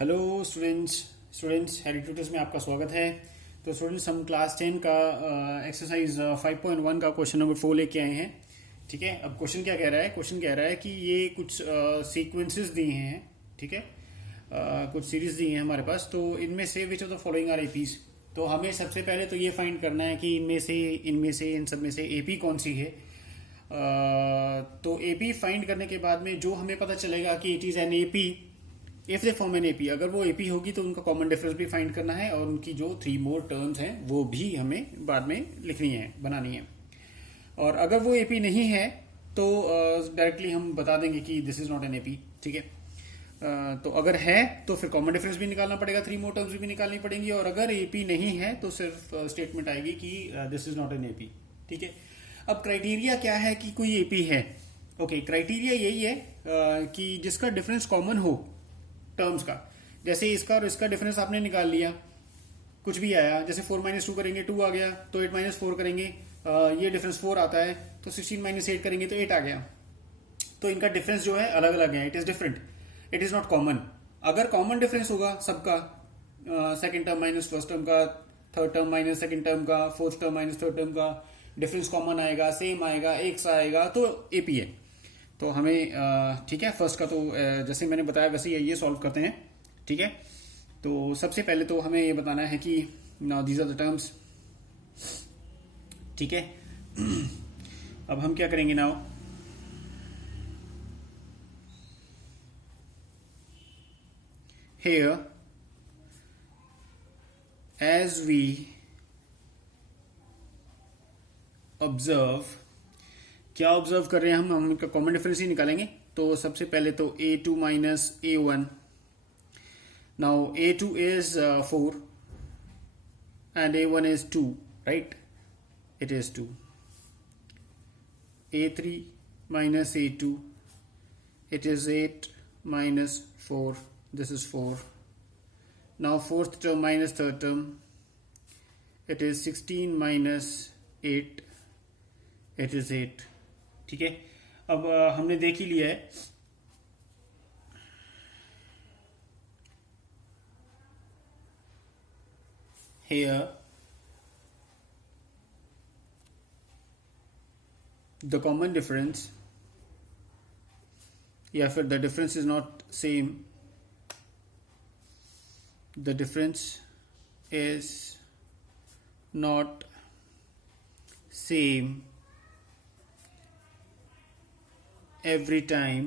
Hello students Harry Tutors में आपका स्वागत है। तो स्टूडेंट्स हम क्लास 10 का एक्सरसाइज 5.1 का क्वेश्चन नंबर 4 लेके आए हैं। ठीक है, अब क्वेश्चन क्या कह रहा है? क्वेश्चन कह रहा है कि ये कुछ सीक्वेंसेस दिए हैं। ठीक है, कुछ सीरीज दी हैं हमारे पास, तो इनमें से which of the following are APs. तो हमें सबसे पहले तो ये फाइंड करना है कि इन सब में से एपी कौन सी है। तो एपी फाइंड करने के बाद में जो हमें पता चलेगा कि it is an AP if they form an AP. अगर वो एपी होगी तो उनका कॉमन डिफरेंस भी फाइंड करना है और उनकी जो 3 मोर टर्म्स हैं वो भी हमें बाद में लिखनी है, बनानी है। और अगर वो एपी नहीं है तो डायरेक्टली हम बता देंगे कि this is not N AP. ठीक है, तो अगर है तो फिर कॉमन डिफरेंस भी निकालना पड़ेगा, 3 मोर टर्म्स भी निकालनी पड़ेंगी। और अगर एपी नहीं है तो सिर्फ स्टेटमेंट आएगी कि this is not N AP. ठीक है, अब क्राइटेरिया क्या है कि कोई एपी है? ओके, क्राइटेरिया यही है कि जिसका डिफरेंस कॉमन हो टर्म्स का। जैसे इसका और इसका डिफरेंस आपने निकाल लिया, कुछ भी आया, जैसे 4 - 2 करेंगे 2 आ गया, तो 8 - 4 करेंगे ये डिफरेंस 4 आता है, तो 16 - 8 करेंगे तो 8 आ गया। तो इनका डिफरेंस जो है अलग अलग है, it is different, it is not common. अगर कॉमन डिफरेंस होगा सबका, second term minus first term का, third term minus second term का, fourth term minus third term का, डिफरेंस कॉमन आएगा, सेम आएगा, एक सा आएगा, तो एपी है। तो हमें ठीक है, फर्स्ट का तो जैसे मैंने बताया वैसे ये सॉल्व करते हैं। ठीक है, तो सबसे पहले तो हमें ये बताना है कि now these are the terms. ठीक है, अब हम क्या करेंगे now, here as we observe, क्या ऑब्जर्व कर रहे हैं हम इनका कॉमन डिफरेंस ही निकालेंगे। तो सबसे पहले तो a2 minus a1, now a2 is 4 and a1 is 2, right, it is 2। a3 minus a2, it is 8 minus 4, this is 4. Now fourth term minus third term, it is 16 minus 8, it is 8. ठीक है, अब हमने देख ही लिया है here the common difference, या फिर the difference is not same, the difference is not same every time,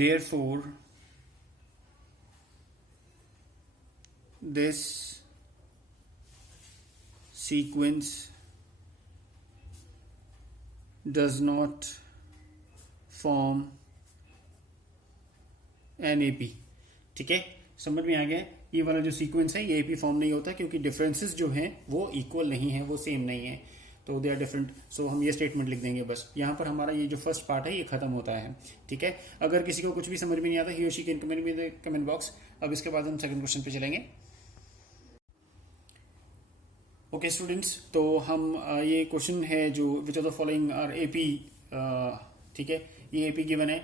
therefore this sequence does not form an AP। ठीक है, समझ में आ गया? ये वाला जो सीक्वेंस है ये एपी फॉर्म नहीं होता क्योंकि डिफरेंसेस जो हैं वो इक्वल नहीं है, वो सेम नहीं है, तो दे आर डिफरेंट। सो हम ये स्टेटमेंट लिख देंगे बस। यहाँ पर हमारा ये जो फर्स्ट पार्ट है ये खत्म होता है। ठीक है, अगर किसी को कुछ भी समझ में नहीं आता, ही और she can comment in the comment box. अब इसके बाद हम सेकंड क्वेश्चन पे चलेंगे। ओके स्टूडेंट्स, तो हम ये क्वेश्चन है जो which of the following are AP. ठीक है, ये एपी गिवन है,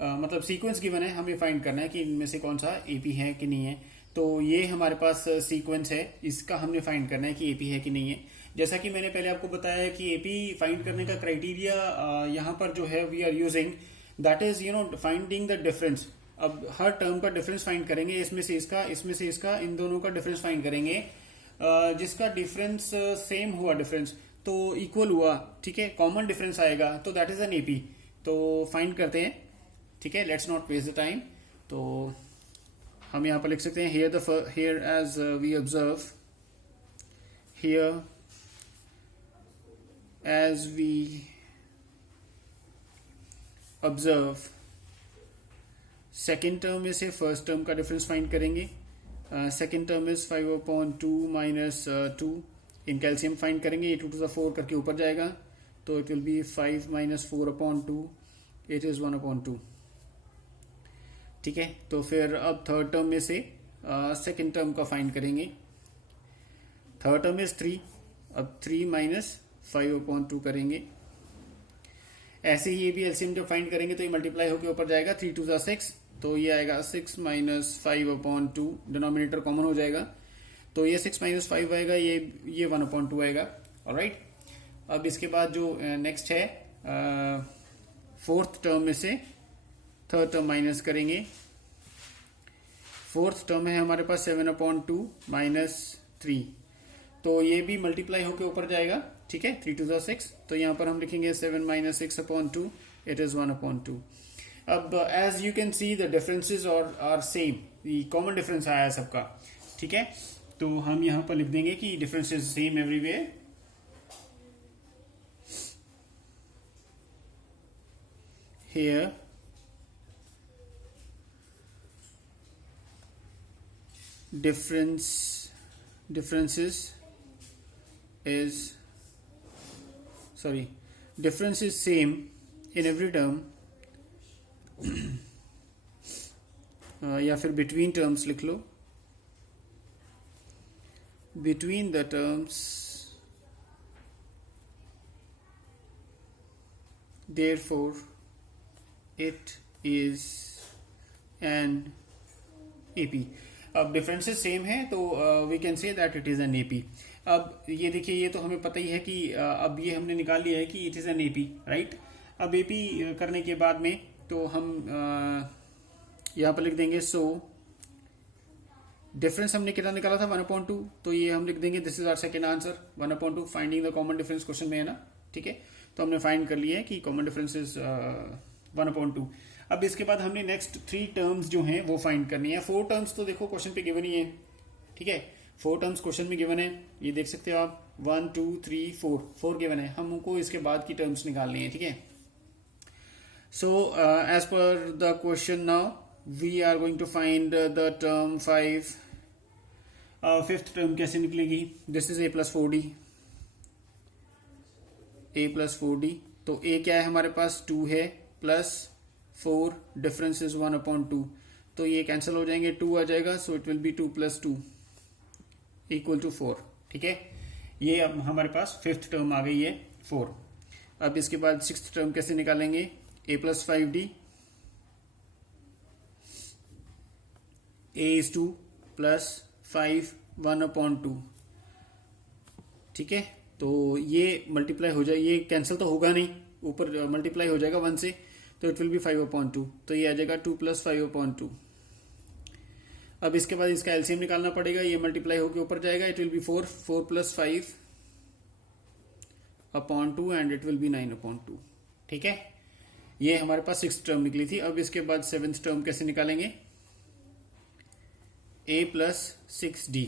मतलब सीक्वेंस गिवन है, हमें फाइंड करना है कि इनमें से कौन सा एपी है कि नहीं है। तो ये हमारे पास सीक्वेंस है, इसका हमने फाइंड करना है कि एपी है कि नहीं है। जैसा कि मैंने पहले आपको बताया है कि एपी फाइंड करने का क्राइटेरिया यहाँ पर जो है we are using, that is finding the difference. अब हर टर्म का डिफरेंस फाइंड करेंगे, इसमें से इसका, इसमें से इसका, इन दोनों का डिफरेंस फाइंड करेंगे। जिसका डिफरेंस सेम हुआ, डिफरेंस तो इक्वल हुआ, ठीक है, कॉमन डिफरेंस आएगा, तो दैट इज एन एपी। तो फाइंड करते हैं। ठीक है, let's not waste the time. तो हम यहाँ पर लिख सकते हैं here as we observe, here as we observe, second term में से फर्स्ट टर्म का डिफरेंस फाइंड करेंगे। Second term is 5/2 minus 2, in calcium find करेंगे, ये 2 to the 4 करके ऊपर जाएगा, तो it will B 5 - 4/2, it is 1/2। ठीक है, तो फिर अब थर्ड टर्म में से सेकेंड टर्म का फाइंड करेंगे। थर्ड टर्म इज 3, अब 3 - 5/2 करेंगे। ऐसे ही ये भी एलसीएम जब फाइंड करेंगे तो ये मल्टीप्लाई होकर ऊपर जाएगा, 3 2 ज़ा 6, तो ये आएगा 6 माइनस 5/2, डिनोमिनेटर कॉमन हो जाएगा, तो ये 6 माइनस 5 आएगा, ये 1/2 आएगा। ऑलराइट, अब इसके बाद जो नेक्स्ट है फोर्थ टर्म में से थर्ड टर्म माइनस करेंगे। फोर्थ टर्म है हमारे पास 7/2 माइनस 3, तो ये भी मल्टीप्लाई होकर ऊपर जाएगा, ठीक है, 3 2 ज़ा 6, तो यहां पर हम लिखेंगे 7 माइनस 6/2, इट इज 1/2। अब as you can see the differences are same, common difference आया है सबका, ठीक है, तो हम यहां पर लिख देंगे कि differences same everywhere. Here difference is same in every term, या फिर between terms लिख लो, between the terms, therefore it is an AP। अब डिफरेंसेस सेम है तो we can say that it is an AP. अब ये देखिए, ये तो हमें पता ही है कि अब ये हमने निकाल लिया है कि it is an AP, right. अब एपी करने के बाद में तो हम यहाँ पर लिख देंगे, सो डिफरेंस हमने कितना निकाला था 1/2, तो ये हम लिख देंगे this is our second answer, 1/2 finding the common difference question में है ना, ठीक है, तो हमने फाइंड कर लिया है कि कॉमन डिफरेंस इज 1/2। अब इसके बाद हमने नेक्स्ट 3 टर्म्स जो हैं वो फाइंड करनी है। 4 टर्म्स तो देखो क्वेश्चन पे गिवन ही है, ठीक है, 4 टर्म्स क्वेश्चन में गिवन है, ये देख सकते हो आप, 1 2 3 4 गिवन है, हमको इसके बाद की टर्म्स निकालनी है, ठीक है। So as per the question now we are going to find the term 5। Fifth term कैसे निकलेगी, this is a + 4d, a + 4d, तो a क्या है हमारे पास 2 है, प्लस 4, डिफरेंस इज 1/2, तो ये कैंसिल हो जाएंगे, 2 आ जाएगा, सो इट विल बी 2 + 2 = 4, ठीक है। ये अब हमारे पास फिफ्थ टर्म आ गई है 4। अब इसके बाद सिक्स्थ टर्म कैसे निकालेंगे, a + 5d, a is 2 plus 5 1/2, ठीक है, तो ये मल्टीप्लाई हो जाए, ये कैंसिल तो होगा नहीं, ऊपर मल्टीप्लाई हो जाएगा 1 से, तो इट विल बी 5/2, तो ये आ जाएगा 2 + 5/2। अब इसके बाद इसका एलसीएम निकालना पड़ेगा, ये मल्टीप्लाई होकर ऊपर जाएगा, it will B 4 + 5/2 and it will B 9/2, ठीक है। ये हमारे पास सिक्स्थ टर्म निकली थी। अब इसके बाद सेवेंथ टर्म कैसे निकालेंगे, a + 6d,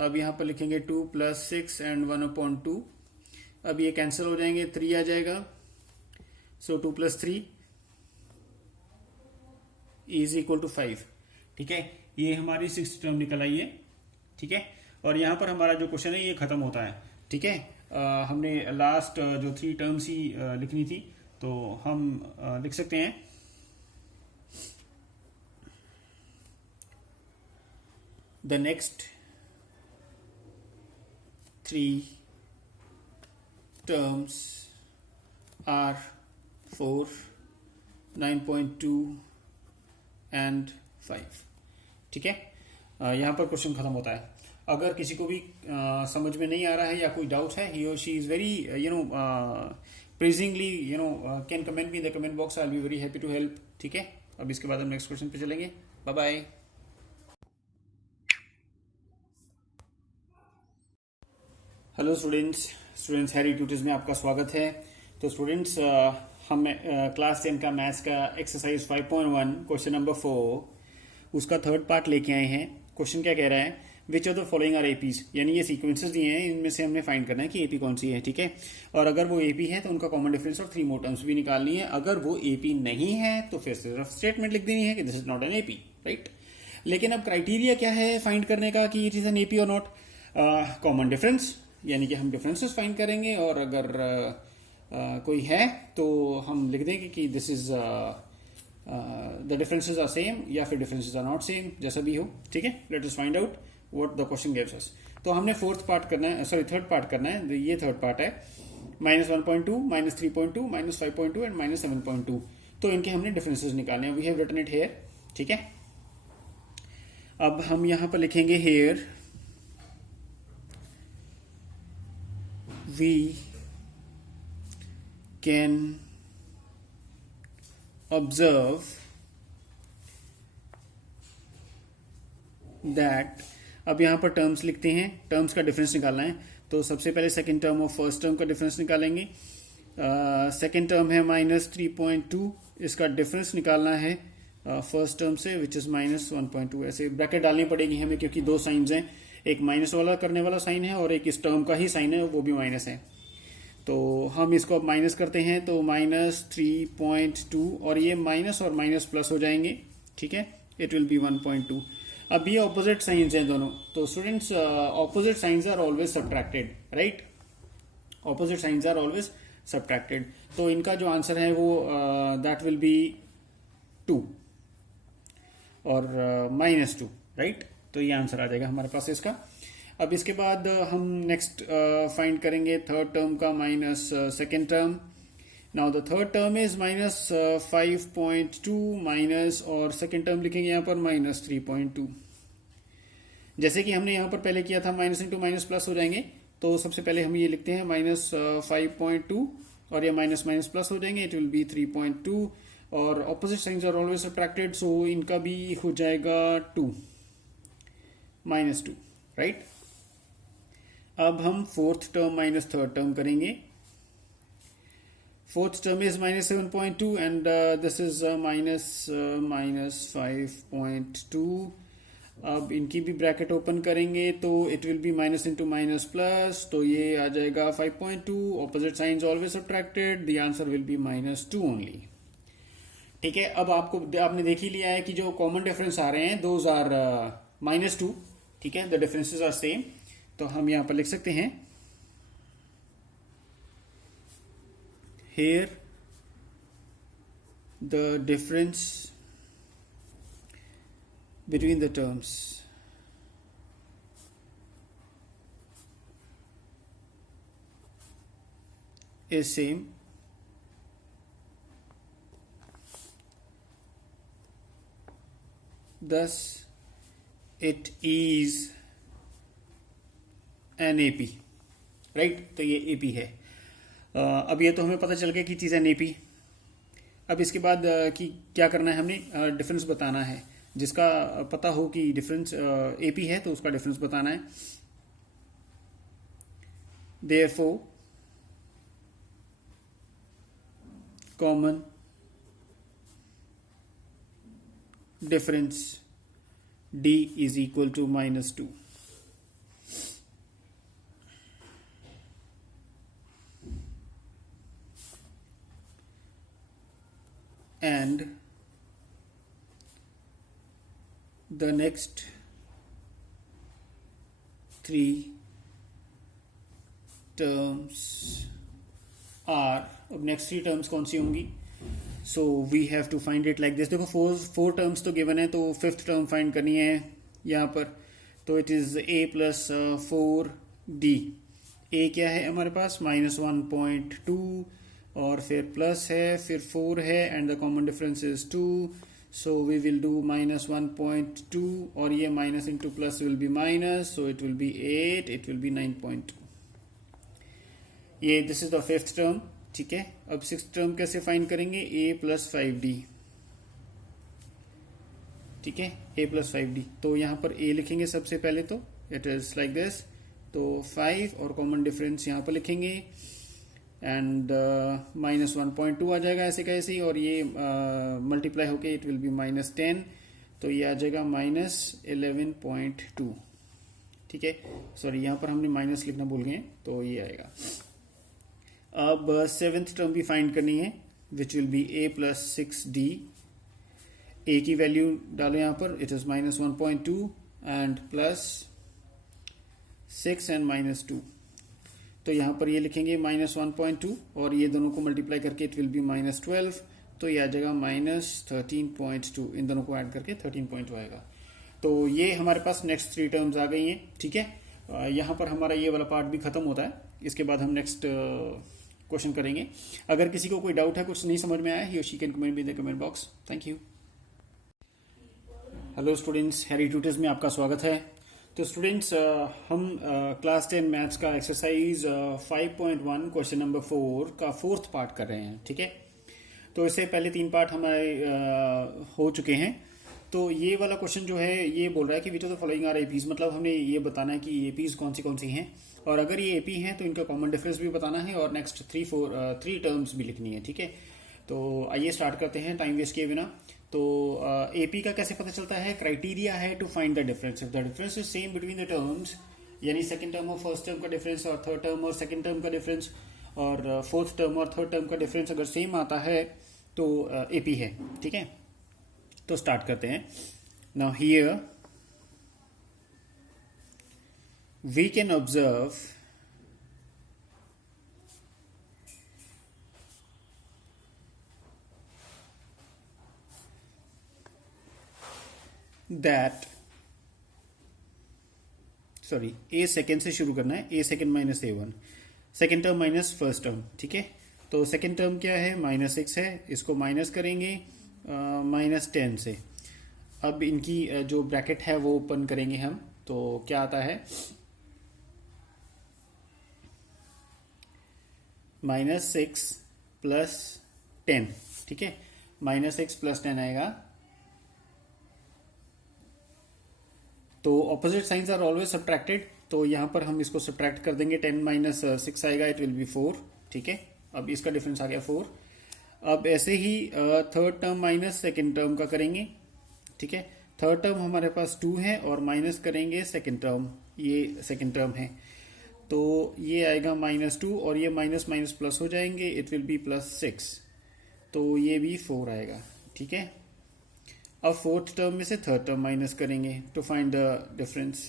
अब यहां पर लिखेंगे 2 + 6 एंड 1/2, अब ये कैंसिल हो जाएंगे, 3 आ जाएगा, सो 2 + 3 = 5, ठीक है। ये हमारी सिक्स्थ टर्म निकल आई है, ठीक है, और यहां पर हमारा जो क्वेश्चन है ये खत्म होता है, ठीक है। हमने लास्ट जो 3 टर्म्स ही लिखनी थी, तो हम लिख सकते हैं the next 3 terms are 4, 9.2 and 5, ठीक है। यहां पर क्वेश्चन खत्म होता है। अगर किसी को भी समझ में नहीं आ रहा है या कोई डाउट है, ही और she is very pleasingly can comment me in the comment box, I will be very happy to help, ठीक है। अब इसके बाद हम नेक्स्ट क्वेश्चन पे चलेंगे। Bye bye. Hello students Harry Tutors में आपका स्वागत है। तो स्टूडेंट्स हम क्लास 10 का मैथ्स का एक्सरसाइज 5.1 क्वेश्चन नंबर 4 उसका थर्ड पार्ट लेके आए हैं। क्वेश्चन क्या कह रहा है, which of the following are APs, यानी ये सीक्वेंसेस दिए हैं, इनमें से हमने फाइंड करना है कि एपी कौन सी है, ठीक है। और अगर वो एपी है तो उनका कॉमन डिफरेंस और 3 मोर टर्म्स भी निकालनी है। अगर वो एपी नहीं है तो फिर सिर्फ स्टेटमेंट लिख देनी है कि this is not an AP, right. लेकिन अब क्राइटेरिया क्या है फाइंड करने का कि इट इज एन एपी और नॉट, कॉमन डिफरेंस, यानी कि हम डिफरेंसेस फाइंड करेंगे, और अगर कोई है तो हम लिख देंगे कि this is the differences are same या फिर डिफरेंसेस आर नॉट सेम, जैसा भी हो, ठीक है। Let us find out what the question gives us. तो हमने थर्ड पार्ट करना है, ये थर्ड पार्ट है। -1.2, -3.2, -5.2 एंड -7.2। तो इनके हमने डिफरेंसेस निकाले हैं। We have written it here. ठीक है, अब हम यहां पर लिखेंगे here we can observe that, अब यहां पर टर्म्स लिखते हैं, टर्म्स का डिफरेंस निकालना है। तो सबसे पहले सेकेंड टर्म और फर्स्ट टर्म का डिफरेंस निकालेंगे। सेकेंड टर्म है -3.2, इसका डिफरेंस निकालना है फर्स्ट टर्म से, विच इज -1.2। ऐसे ब्रैकेट डालनी पड़ेगी हमें क्योंकि दो साइंस हैं, एक माइनस वाला करने वाला साइन है और एक इस टर्म का ही साइन है, वो भी माइनस है। तो हम इसको अब माइनस करते हैं, तो -3.2 और ये माइनस और माइनस प्लस हो जाएंगे। ठीक है, इट विल बी 1.2। अब ये ऑपोजिट साइंस हैं दोनों, तो students opposite signs are always subtracted, right. Opposite signs are always subtracted. तो इनका जो आंसर है वो दैट विल बी 2 और -2, राइट। तो ये आंसर आ जाएगा हमारे पास इसका। अब इसके बाद हम नेक्स्ट फाइंड करेंगे थर्ड टर्म का minus second term. Now the third term is -5.2 minus, और सेकेंड टर्म लिखेंगे यहाँ पर -3.2। जैसे कि हमने यहाँ पर पहले किया था, माइनस इंटू माइनस प्लस हो जाएंगे। तो सबसे पहले हम ये लिखते हैं -5.2 और ये माइनस माइनस प्लस हो जाएंगे, इट विल बी 3.2। और opposite signs are always subtracted, so इनका भी हो जाएगा 2 -2, राइट। अब हम fourth term minus third term करेंगे। Fourth term is -7.2 and this is -5.2। अब इनकी भी ब्रैकेट ओपन करेंगे तो it will be minus into minus plus, तो ये आ जाएगा 5.2। Opposite signs always subtracted, the answer will be -2 only. ठीक है, अब आपने देख ही लिया है कि जो कॉमन डिफरेंस आ रहे हैं दोज आर -2। ठीक है, द डिफरेंसेस आर सेम। तो हम यहां पर लिख सकते हैं here the difference between the terms is same, thus it is an AP, right. तो ये AP है। अब ये तो हमें पता चल गया कि चीज़ है नेपी। अब इसके बाद कि क्या करना है, हमने डिफरेंस बताना है। जिसका पता हो कि डिफरेंस एपी है तो उसका डिफरेंस बताना है। Therefore common difference D is equal to -2। and the next 3 terms are, अब next 3 terms कौन सी होंगी? So we have to find it like this। देखो फोर टर्म्स तो गिवन है, तो फिफ्थ टर्म फाइंड करनी है यहाँ पर। तो it is a + 4d। a क्या है हमारे पास? -1.2 और फिर प्लस है, फिर 4 है and the common difference is 2। So we will do -1.2 और ये minus into plus will be minus, so it will be 8, it will be 9.2। ये this is the fifth term. ठीक है, अब सिक्स्थ टर्म कैसे फाइंड करेंगे? a + 5d। ठीक है, a + 5d। तो यहां पर a लिखेंगे सबसे पहले, तो इट इज लाइक दिस। तो 5 और कॉमन डिफरेंस यहां पर लिखेंगे एंड -1.2 आ जाएगा ऐसे कैसे ही, और ये मल्टीप्लाई होके इट विल बी -10। तो ये आ जाएगा -11.2। ठीक है, सॉरी यहाँ पर हमने माइनस लिखना भूल गए, तो ये आएगा। अब सेवेंथ टर्म भी फाइंड करनी है, which will be a + 6d। a की वैल्यू डालो यहाँ पर, इट इज -1.2 एंड +6 एंड -2। तो यहाँ पर ये लिखेंगे -1.2 और ये दोनों को मल्टीप्लाई करके इट विल बी -12। तो ये आ जाएगा -13.2। इन दोनों को ऐड करके 13.2 आएगा। तो ये हमारे पास नेक्स्ट 3 टर्म्स आ गई हैं। ठीक है, यहाँ पर हमारा ये वाला पार्ट भी खत्म होता है। इसके बाद हम नेक्स्ट क्वेश्चन करेंगे। अगर किसी को कोई डाउट है, कुछ नहीं समझ में आया, ही और she can comment in the comment box. Thank you. Hello students, Harry Tutors में आपका स्वागत है। तो स्टूडेंट्स, हम क्लास 10 मैथ्स का एक्सरसाइज 5.1 क्वेश्चन नंबर 4 का फोर्थ पार्ट कर रहे हैं। ठीक है, तो इससे पहले 3 पार्ट हमारे हो चुके हैं। तो ये वाला क्वेश्चन जो है ये बोल रहा है कि which of the following are APs, मतलब हमने ये बताना है कि एपीज कौन सी हैं, और अगर ये एपी हैं तो इनका कॉमन डिफरेंस भी बताना है और नेक्स्ट 3 टर्म्स भी लिखनी है। ठीक है, तो आइए स्टार्ट करते हैं टाइम वेस्ट किए बिना। तो एपी का कैसे पता चलता है? क्राइटेरिया है to find the difference. If the difference is same between the terms, यानी सेकंड टर्म और फर्स्ट टर्म का डिफरेंस, और थर्ड टर्म और सेकंड टर्म का डिफरेंस, और फोर्थ टर्म और थर्ड टर्म का डिफरेंस अगर सेम आता है तो एपी है। ठीक है, तो स्टार्ट करते हैं। Now here we can observe that, sorry, a second से शुरू करना है, a second minus A1, second term minus first term. ठीक है, तो सेकेंड टर्म क्या है? -6 है, इसको माइनस करेंगे -10 से। अब इनकी जो ब्रैकेट है वो ओपन करेंगे हम, तो क्या आता है? -6 प्लस 10। ठीक है, -6 प्लस 10 आएगा। तो opposite signs are always subtracted, तो यहां पर हम इसको सब्ट्रैक्ट कर देंगे। 10 माइनस 6 आएगा, इट विल बी 4। ठीक है, अब इसका डिफरेंस आ गया 4। अब ऐसे ही third term minus second term का करेंगे। ठीक है, थर्ड टर्म हमारे पास 2 है और माइनस करेंगे सेकेंड टर्म, ये सेकेंड टर्म है, तो ये आएगा -2 और ये माइनस माइनस प्लस हो जाएंगे, इट विल बी +6, तो ये भी 4 आएगा। ठीक है, अब फोर्थ टर्म में से थर्ड टर्म माइनस करेंगे टू फाइंड द डिफरेंस।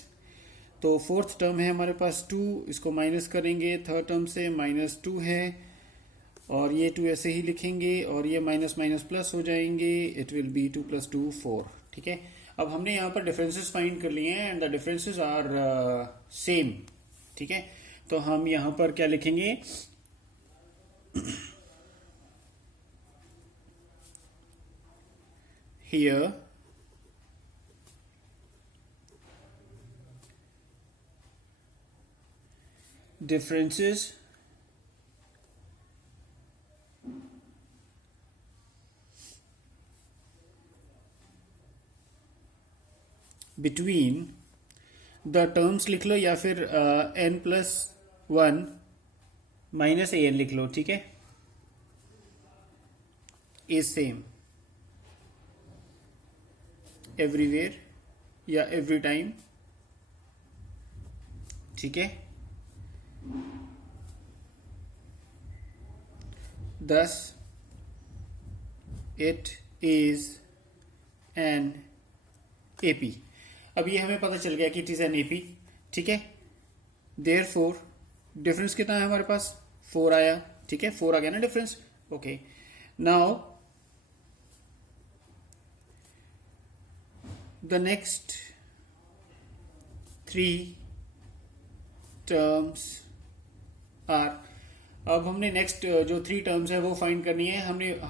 तो फोर्थ टर्म है हमारे पास 2, इसको माइनस करेंगे थर्ड टर्म से, -2 है, और ये 2 ऐसे ही लिखेंगे, और ये माइनस माइनस प्लस हो जाएंगे, इट विल बी 2 + 2 4। ठीक है, अब हमने यहाँ पर डिफरेंसेस फाइंड कर लिए हैं and the differences are same. ठीक है, तो हम यहाँ पर क्या लिखेंगे? Here differences between the terms लिख लो, या फिर n+1 माइनस an लिख लो। ठीक है, is same एवरीवेयर या एवरी टाइम। ठीक है, thus it is an AP। अब ये हमें पता चल गया कि इट इज एन AP। ठीक है, therefore डिफरेंस कितना है हमारे पास? 4 आया। ठीक है, 4 आ गया ना difference. Okay, now the next 3 terms are, अब हमने नेक्स्ट जो 3 टर्म्स है वो फाइंड करनी है। हमें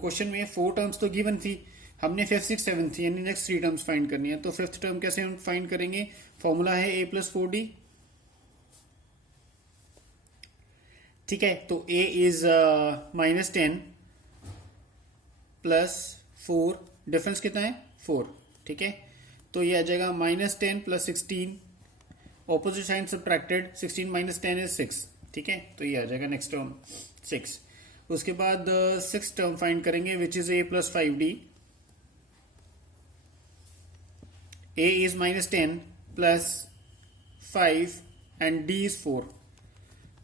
क्वेश्चन में 4 टर्म्स तो गिवन थी, हमने 5th 6th 7th यानी नेक्स्ट 3 टर्म्स फाइंड करनी है। तो 5th टर्म कैसे हम फाइंड करेंगे? फॉर्मूला है a + 4d। ठीक है, तो a इज -10 + 4, डिफरेंस कितना है? 4। ठीक है, तो ये आ जाएगा -10 + 16, ऑपोजिट साइन सब्ट्रैक्टेड, 16 - 10 इज 6। ठीक है, तो ये आ जाएगा नेक्स्ट टर्म 6। उसके बाद 6th टर्म फाइंड करेंगे which is a + 5d। a is -10 + 5 and d is 4,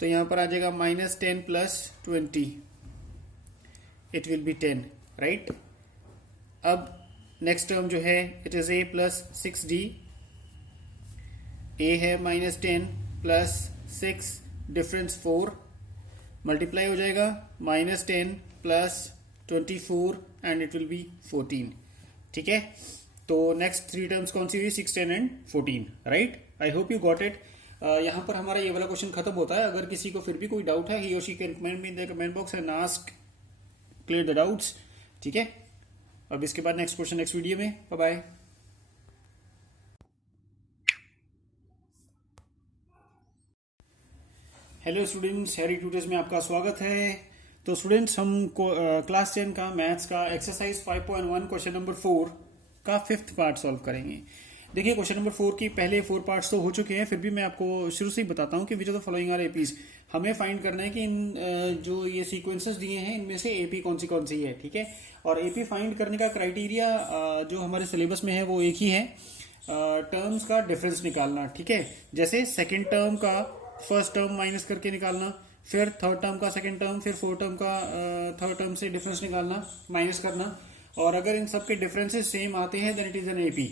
तो यहां पर आ जाएगा -10 + 20, इट विल बी 10। राइट, अब नेक्स्ट टर्म जो है it is a + 6d। a है -10 + 6, डिफरेंस 4, मल्टीप्लाई हो जाएगा -10 + 24 एंड इट विल बी 14। ठीक है, तो नेक्स्ट 3 टर्म्स कौन सी हुई? 6, 10 and 14। Right, I hope you got it. यहाँ पर हमारा ये वाला क्वेश्चन खत्म होता है। अगर किसी को फिर भी कोई डाउट है, ही और she can comment me in the comment box and ask clear the doubts. ठीक है, अब इसके बाद नेक्स्ट क्वेश्चन नेक्स्ट वीडियो में। Bye bye. Hello students, Harry Tutors में आपका स्वागत है। तो स्टूडेंट्स, हम क्लास 10 का मैथ्स का एक्सरसाइज 5.1 क्वेश्चन नंबर 4 का 5th पार्ट सॉल्व करेंगे। देखिए, क्वेश्चन नंबर 4 की पहले 4 पार्ट्स तो हो चुके हैं, फिर भी मैं आपको शुरू से ही बताता हूँ कि which of the following are APs. हमें फाइंड करना है कि इन जो ये सीक्वेंसेस दिए हैं इनमें से एपी कौन सी है। ठीक है, और एपी फाइंड करने का क्राइटेरिया जो हमारे सिलेबस में है वो एक ही है, टर्म्स का डिफरेंस निकालना। ठीक है, जैसे सेकेंड टर्म का फर्स्ट टर्म माइनस करके निकालना, फिर थर्ड टर्म का सेकेंड टर्म, फिर फोर्थ टर्म का थर्ड टर्म से डिफरेंस निकालना, माइनस करना। और अगर इन सबके डिफरेंसेस सेम आते हैं then it is an AP.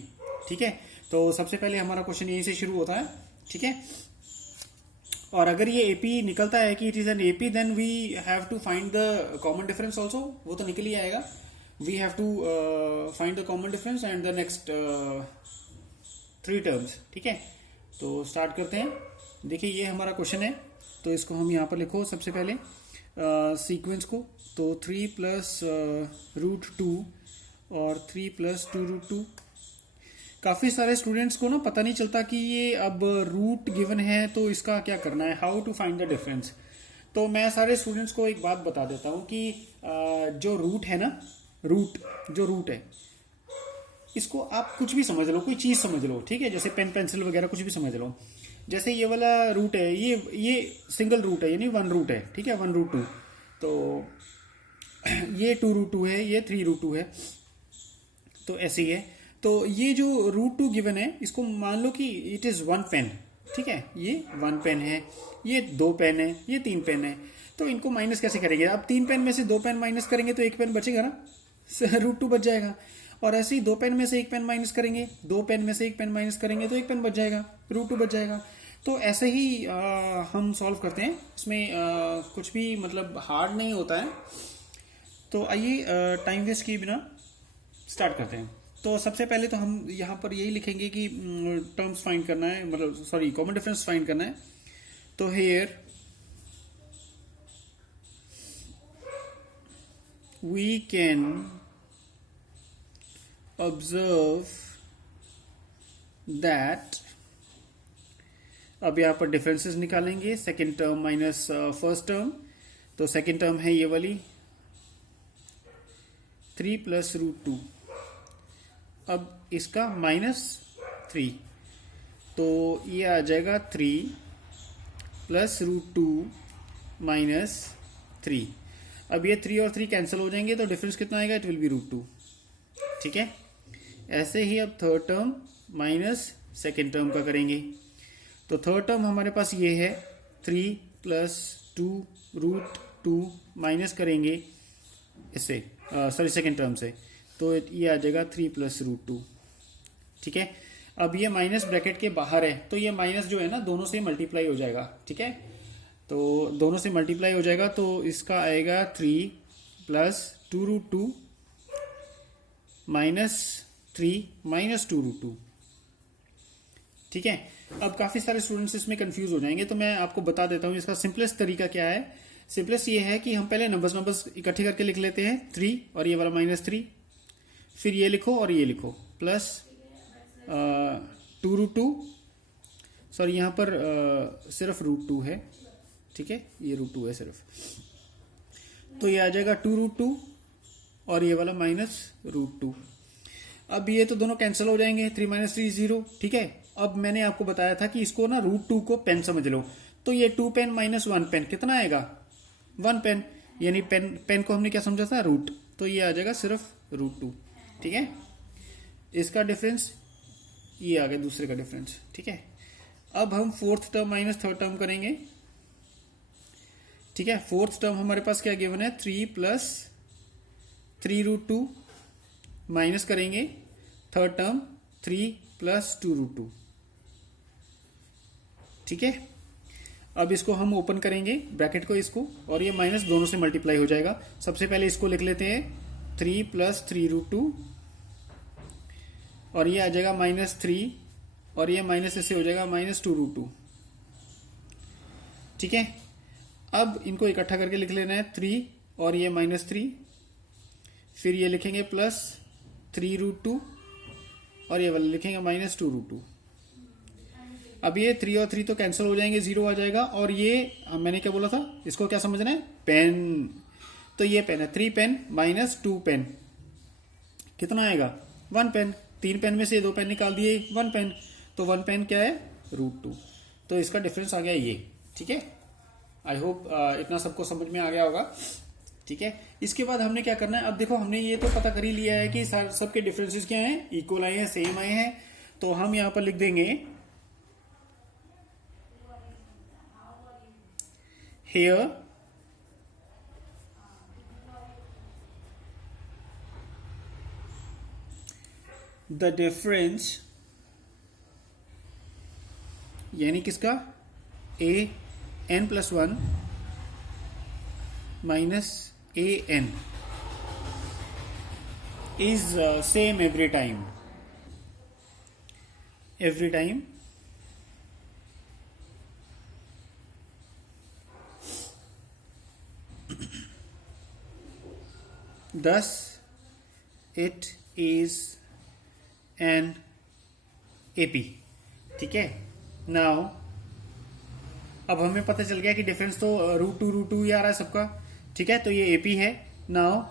ठीक है, तो सबसे पहले हमारा क्वेश्चन यहीं से शुरू होता है। ठीक है, और अगर ये एपी निकलता है कि it is an AP then we have to find the common difference also. वो तो निकल ही आएगा। We have to find the common difference and the next 3 terms. ठीक है, तो स्टार्ट करते हैं। देखिए, ये हमारा क्वेश्चन है, तो इसको हम यहाँ पर लिखो सबसे पहले सीक्वेंस को। तो 3 प्लस √2 और 3 प्लस 2√2। काफ़ी सारे स्टूडेंट्स को ना पता नहीं चलता कि ये अब रूट गिवन है तो इसका क्या करना है, how to find the difference. तो मैं सारे स्टूडेंट्स को एक बात बता देता हूँ कि जो रूट है ना, जो रूट है, इसको आप कुछ भी समझ लो, कोई चीज़ समझ लो। ठीक है, जैसे पेन पेंसिल वगैरह कुछ भी समझ लो। जैसे ये वाला रूट है, ये सिंगल रूट है, यानी 1 रूट है। ठीक है, 1√2। तो ये 2√2 है, ये 3√2 है, तो ऐसे ही है। तो ये जो √2 गिवन है, इसको मान लो कि इट इज़ 1 पेन। ठीक है, ये 1 पेन है, ये 2 पेन है, ये 3 पेन है। तो इनको माइनस कैसे करेंगे? अब 3 पेन में से 2 पेन माइनस करेंगे तो 1 पेन बचेगा ना, √2 बच जाएगा। और ऐसे ही 2 पेन में से 1 पेन माइनस करेंगे, 2 पेन में से 1 पेन माइनस करेंगे तो 1 पेन बच जाएगा, √2 बच जाएगा। तो ऐसे ही हम सॉल्व करते हैं। इसमें कुछ भी मतलब हार्ड नहीं होता है। तो आइए टाइम वेस्ट किए बिना स्टार्ट करते हैं। तो सबसे पहले तो हम यहाँ पर यही लिखेंगे कि टर्म्स फाइंड करना है, मतलब सॉरी कॉमन डिफरेंस फाइंड करना है। तो here we can observe that, अब यहाँ पर डिफरेंसेस निकालेंगे, second term minus first term. तो सेकेंड टर्म है ये वाली 3 प्लस √2। अब इसका -3, तो ये आ जाएगा 3 प्लस √2 -3। अब ये 3 और 3 कैंसिल हो जाएंगे तो डिफरेंस कितना आएगा? It will be √2। ठीक है, ऐसे ही अब third term minus second term का करेंगे। तो थर्ड टर्म हमारे पास ये है 3 प्लस 2√2 माइनस करेंगे इससे, सॉरी सेकेंड टर्म से, तो ये आ जाएगा 3 प्लस √2। ठीक है, अब ये माइनस ब्रैकेट के बाहर है, तो ये माइनस जो है ना दोनों से मल्टीप्लाई हो जाएगा। ठीक है, तो दोनों से मल्टीप्लाई हो जाएगा, तो इसका आएगा 3 प्लस 2√2 -3 माइनस 2√2। ठीक है, अब काफ़ी सारे स्टूडेंट्स इसमें कंफ्यूज हो जाएंगे, तो मैं आपको बता देता हूँ इसका सिंपलेस्ट तरीका क्या है। सिंपलेस्ट ये है कि हम पहले नंबर्स इकट्ठे करके लिख लेते हैं, 3 और ये वाला -3, फिर ये लिखो और ये लिखो, प्लस 2√2, सॉरी यहाँ पर सिर्फ √2 है। ठीक है, ये √2 है सिर्फ, तो ये आ जाएगा 2√2 और ये वाला -√2। अब ये तो दोनों कैंसिल हो जाएंगे, 3 - 3 0। ठीक है, अब मैंने आपको बताया था कि इसको ना √2 को पेन समझ लो, तो ये 2 पेन माइनस 1 पेन कितना आएगा? 1 पेन, यानी पेन को हमने क्या समझा था? रूट, तो ये आ जाएगा सिर्फ √2। ठीक है, इसका डिफरेंस ये आ गया, दूसरे का डिफरेंस। ठीक है, अब हम fourth term minus third term करेंगे। ठीक है, फोर्थ टर्म हमारे पास क्या गिवन है? 3 प्लस 3√2 माइनस करेंगे थर्ड टर्म 3 प्लस 2√2। ठीक है, अब इसको हम ओपन करेंगे ब्रैकेट को, इसको, और ये माइनस दोनों से मल्टीप्लाई हो जाएगा। सबसे पहले इसको लिख लेते हैं 3 प्लस 3√2 और ये आ जाएगा -3 और ये माइनस इससे हो जाएगा -2√2। ठीक है। अब इनको इकट्ठा करके लिख लेना है 3 और ये -3, फिर ये लिखेंगे +3√2 और ये वाला लिखेंगे -2√2। अब ये 3 और 3 तो कैंसिल हो जाएंगे, 0 आ जाएगा। और ये मैंने क्या बोला था, इसको क्या समझना है, पेन। तो ये पेन है, 3 पेन -2 पेन कितना आएगा, 1 पेन। 3 पेन में से 2 पेन निकाल दिए, 1 पेन, तो 1 पेन क्या है, √2। तो इसका डिफरेंस आ गया ये, ठीक है। आई होप इतना सबको समझ में आ गया होगा, ठीक है। इसके बाद हमने क्या करना है, अब देखो हमने ये तो पता कर ही लिया है कि सबके डिफरेंसेस क्या हैं, इक्वल आए हैं, सेम आए हैं। तो हम यहां पर लिख देंगे here the difference यानी किसका, a n+1 minus a n is same every time thus it is an AP, ठीक है। नाउ अब हमें पता चल गया कि डिफरेंस तो √2 ही आ रहा है सबका, ठीक है। तो ये AP है। Now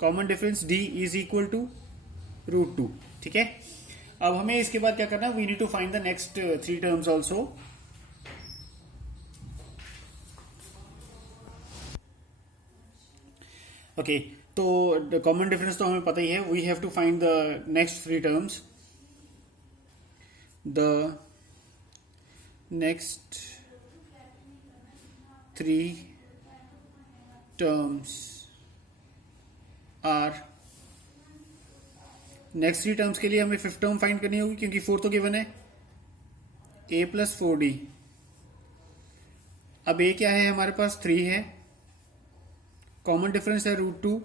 common difference D is equal to √2, ठीक है। अब हमें इसके बाद क्या करना है, we need to find the next 3 terms also. Okay, तो कॉमन डिफरेंस तो हमें पता ही है, we have to find the next 3 terms. The next 3 terms are, next 3 terms के लिए हमें 5th टर्म फाइंड करनी होगी क्योंकि 4 तो गिवन है, a + 4d। अब a क्या है हमारे पास, 3 है, कॉमन डिफरेंस है √2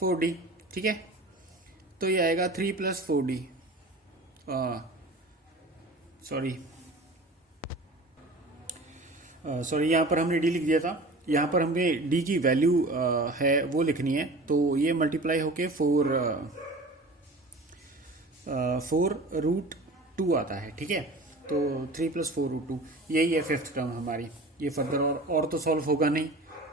4d, ठीक है। तो ये आएगा 3 + 4d, सॉरी यहाँ पर हमने d लिख दिया था, यहाँ पर हमें d की वैल्यू है वो लिखनी है। तो ये मल्टीप्लाई होके 4√2 आता है, ठीक है। तो 3 + 4√2 यही है 5th टर्म हमारी। ये फर्दर और तो सॉल्व होगा नहीं।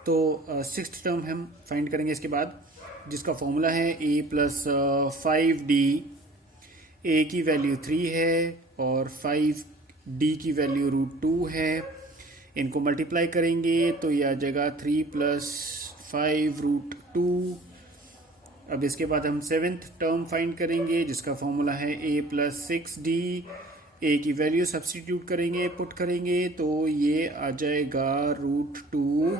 तो 6th टर्म हम फाइंड करेंगे इसके बाद, जिसका फॉर्मूला है a + 5d। a की वैल्यू 3 है और 5d की वैल्यू √2 है। इनको मल्टीप्लाई करेंगे तो ये आ जाएगा 3 + 5√2। अब इसके बाद हम 7th टर्म फाइंड करेंगे जिसका फॉर्मूला है a + 6d। a की वैल्यू सब्स्टिट्यूट करेंगे, पुट करेंगे तो ये आ जाएगा √2,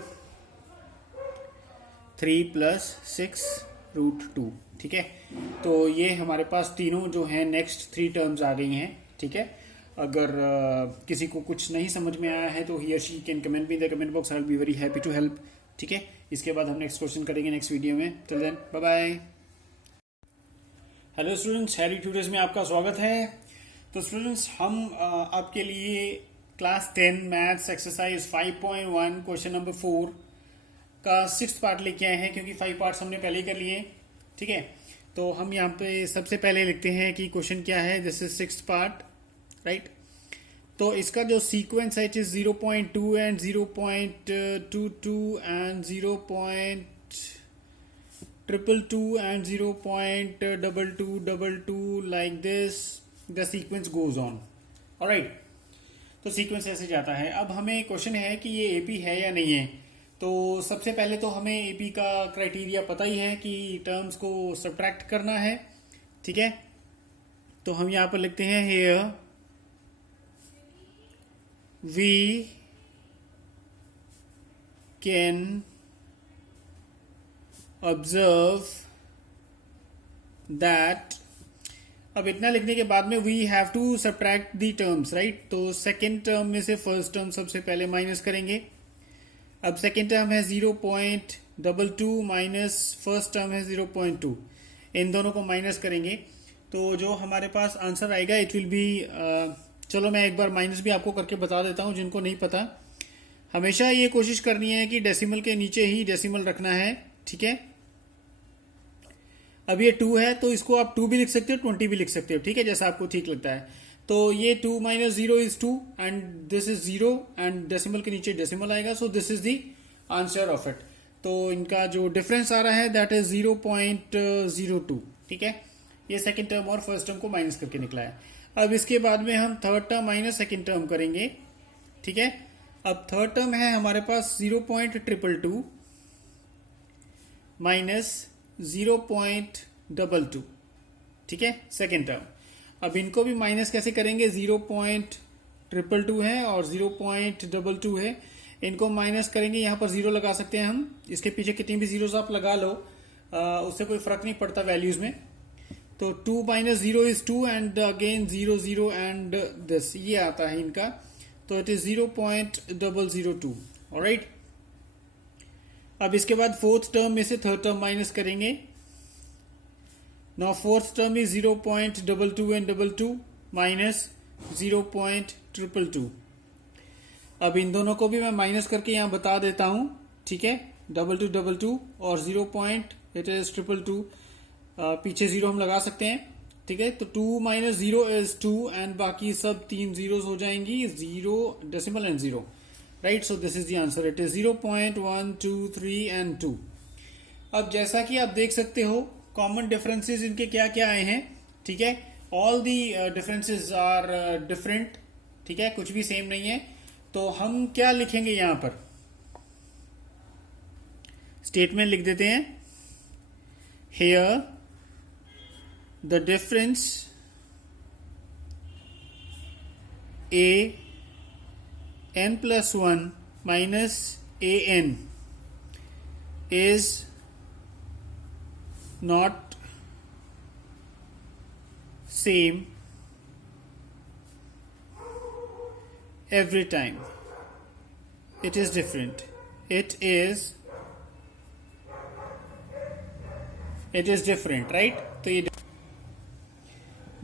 3 + 6√2, ठीक है। तो ये हमारे पास तीनों जो हैं नेक्स्ट 3 टर्म्स आ गई हैं, ठीक है। अगर किसी को कुछ नहीं समझ में आया है तो ही और she can comment me in the comment box, I will be very happy to help, ठीक है। इसके बाद हम नेक्स्ट क्वेश्चन करेंगे नेक्स्ट वीडियो में। Till then bye bye. Hello students, Harry Tutors में आपका स्वागत है। तो स्टूडेंट्स हम आपके लिए class 10 maths exercise 5.1 question number 4 का 6th पार्ट लेके आए हैं, क्योंकि 5 पार्ट्स हमने पहले ही कर लिए, ठीक है। तो हम यहाँ पे सबसे पहले लिखते हैं कि क्वेश्चन क्या है। This is 6th part, right. तो इसका जो सीक्वेंस है it is 0.2 and 0.22 and 0.222 and 0.2222 like this the sequence goes on, alright. तो सीक्वेंस ऐसे जाता है। अब हमें क्वेश्चन है कि ये एपी है या नहीं है। तो सबसे पहले तो हमें एपी का क्राइटेरिया पता ही है कि टर्म्स को सब्ट्रैक्ट करना है, ठीक है। तो हम यहां पर लिखते हैं here we can observe that. अब इतना लिखने के बाद में we have to subtract the terms, right. तो सेकेंड टर्म में से फर्स्ट टर्म सबसे पहले माइनस करेंगे। अब सेकेंड टर्म है 0.22 माइनस फर्स्ट टर्म है 0.2, इन दोनों को माइनस करेंगे तो जो हमारे पास आंसर आएगा इट विल बी चलो मैं एक बार माइनस भी आपको करके बता देता हूं जिनको नहीं पता। हमेशा ये कोशिश करनी है कि डेसिमल के नीचे ही डेसिमल रखना है, ठीक है। अब ये 2 है तो इसको आप 2 भी लिख सकते हो, 20 भी लिख सकते हो, ठीक है, जैसा आपको ठीक लगता है। तो ये 2 minus 0 is 2 and this is 0 and decimal के नीचे डेसिमल आएगा, सो this is the answer of it. तो इनका जो डिफरेंस आ रहा है दैट इज 0.02, ठीक है। ये सेकेंड टर्म और फर्स्ट टर्म को माइनस करके निकला है। अब इसके बाद में हम third term minus second term करेंगे, ठीक है। अब थर्ड टर्म है हमारे पास 0.222 माइनस 0.22, ठीक है, सेकेंड टर्म। अब इनको भी माइनस कैसे करेंगे, 0.222 है और 0.22 है, इनको माइनस करेंगे, यहां पर 0 लगा सकते हैं हम, इसके पीछे कितनी भी जीरोस आप लगा लो उससे कोई फर्क नहीं पड़ता वैल्यूज में। तो 2 minus 0 is 2 and again 0 0 and this, ये आता है इनका, तो इट इज 0.002, ऑलराइट। अब इसके बाद फोर्थ टर्म में से थर्ड टर्म माइनस करेंगे। Now fourth term is 0.22 and 22 minus 0.222। अब इन दोनों को भी मैं माइनस करके यहां बता देता हूं, ठीक है। 2222 और 0.222 पीछे 0 हम लगा सकते हैं, ठीक है। तो 2 माइनस 0 इज 2 एंड बाकी सब 3 जीरोस हो जाएंगी, 0 decimal and 0, right. So this is the answer, it is 0.123 and 2। अब जैसा कि आप देख सकते हो कॉमन डिफरेंसेस इनके क्या क्या आए हैं, ठीक है। All the differences are different, ठीक है, कुछ भी सेम नहीं है। तो हम क्या लिखेंगे यहां पर, स्टेटमेंट लिख देते हैं, here the difference a n plus 1 minus a n is not same every time. It is different. It is different, right? तो ये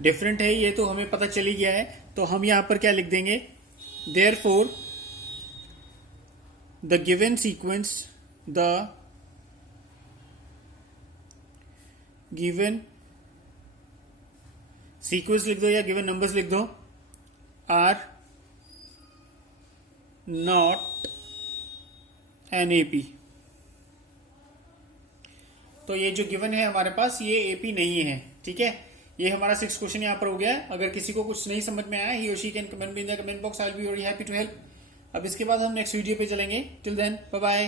डिफरेंट है, ये तो हमें पता चल ही गया है। तो हम यहां पर क्या लिख देंगे, therefore the given sequence, the given sequence लिख दो या given numbers लिख दो, are not an AP। तो ये जो गिवन है हमारे पास ये एपी नहीं है, ठीक है। ये हमारा 6 क्वेश्चन यहाँ पर हो गया है। अगर किसी को कुछ नहीं समझ में आया, ही और she can comment in the comment box, I will be very happy to help. अब इसके बाद हम नेक्स्ट वीडियो पे चलेंगे। Till then bye bye.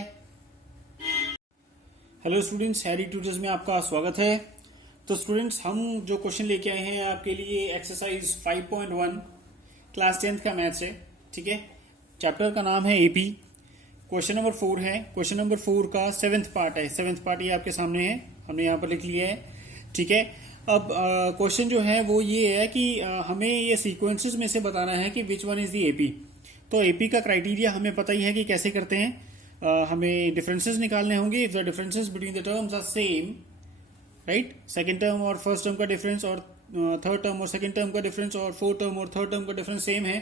Hello students, Harry Tutors में आपका स्वागत है। तो स्टूडेंट्स, हम जो क्वेश्चन लेके आए हैं आपके लिए एक्सरसाइज 5.1 क्लास 10th का मैथ्स है, ठीक है। चैप्टर का नाम है एपी, क्वेश्चन नंबर 4 है। क्वेश्चन नंबर 4 का 7th पार्ट है। 7th पार्ट ये आपके सामने है, हमने यहाँ पर लिख लिया है, ठीक है। अब क्वेश्चन जो है वो ये है कि हमें ये सीक्वेंसेस में से बताना है कि which one is the AP. तो एपी का क्राइटेरिया हमें पता ही है कि कैसे करते हैं। हमें डिफरेंसेस निकालने होंगे। If the differences between the terms are same, right, second term और फर्स्ट टर्म का डिफरेंस और थर्ड टर्म और सेकेंड टर्म का डिफरेंस और फोर्थ टर्म और थर्ड टर्म का डिफरेंस सेम है,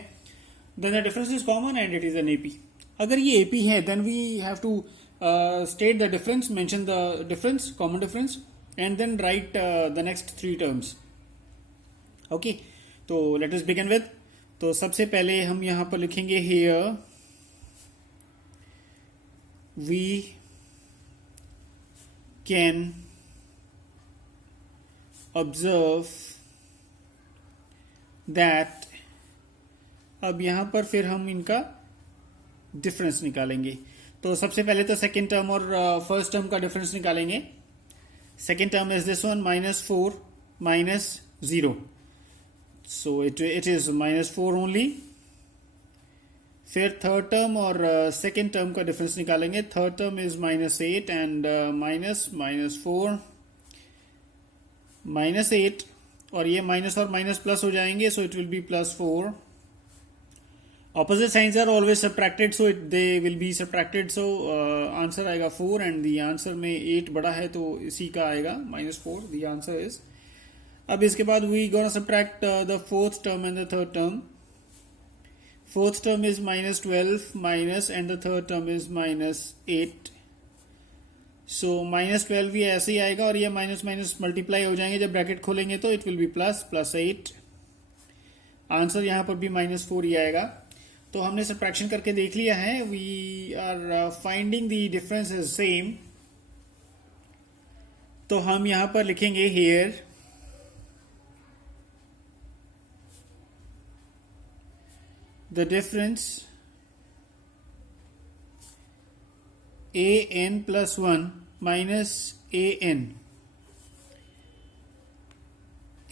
then the difference is common and it is an AP. अगर ये एपी है then we have to state the difference, mention the difference, common difference, and then write the next 3 terms. Okay, तो let us begin with। तो सबसे पहले हम यहां पर लिखेंगे here we can observe that। अब यहां पर फिर हम इनका डिफरेंस निकालेंगे। तो सबसे पहले तो सेकेंड टर्म और फर्स्ट टर्म का डिफरेंस निकालेंगे। Second term is this one, minus 4 minus 0. So it is minus 4 only. फिर थर्ड टर्म और सेकेंड टर्म का डिफरेंस निकालेंगे। Third term is minus 8 and minus 4 minus 8, और ये माइनस और माइनस प्लस हो जाएंगे, so it will be plus 4. Opposite signs are always subtracted, so they will be subtracted. So answer आएगा 4 and the answer में 8 बड़ा है तो इसी का आएगा -4, दी आंसर इज। अब इसके बाद we gonna subtract the fourth term and the third term. fourth term is minus 12 minus and the third term is minus 8. So minus 12 भी ऐसे ही आएगा और ये माइनस माइनस मल्टीप्लाई हो जाएंगे जब ब्रैकेट खोलेंगे तो it will B plus plus 8. Answer यहाँ पर भी माइनस 4 ही आएगा. तो हमने सब्ट्रैक्शन करके देख लिया है. We are finding the difference is same. तो हम यहां पर लिखेंगे here the difference an plus 1 minus an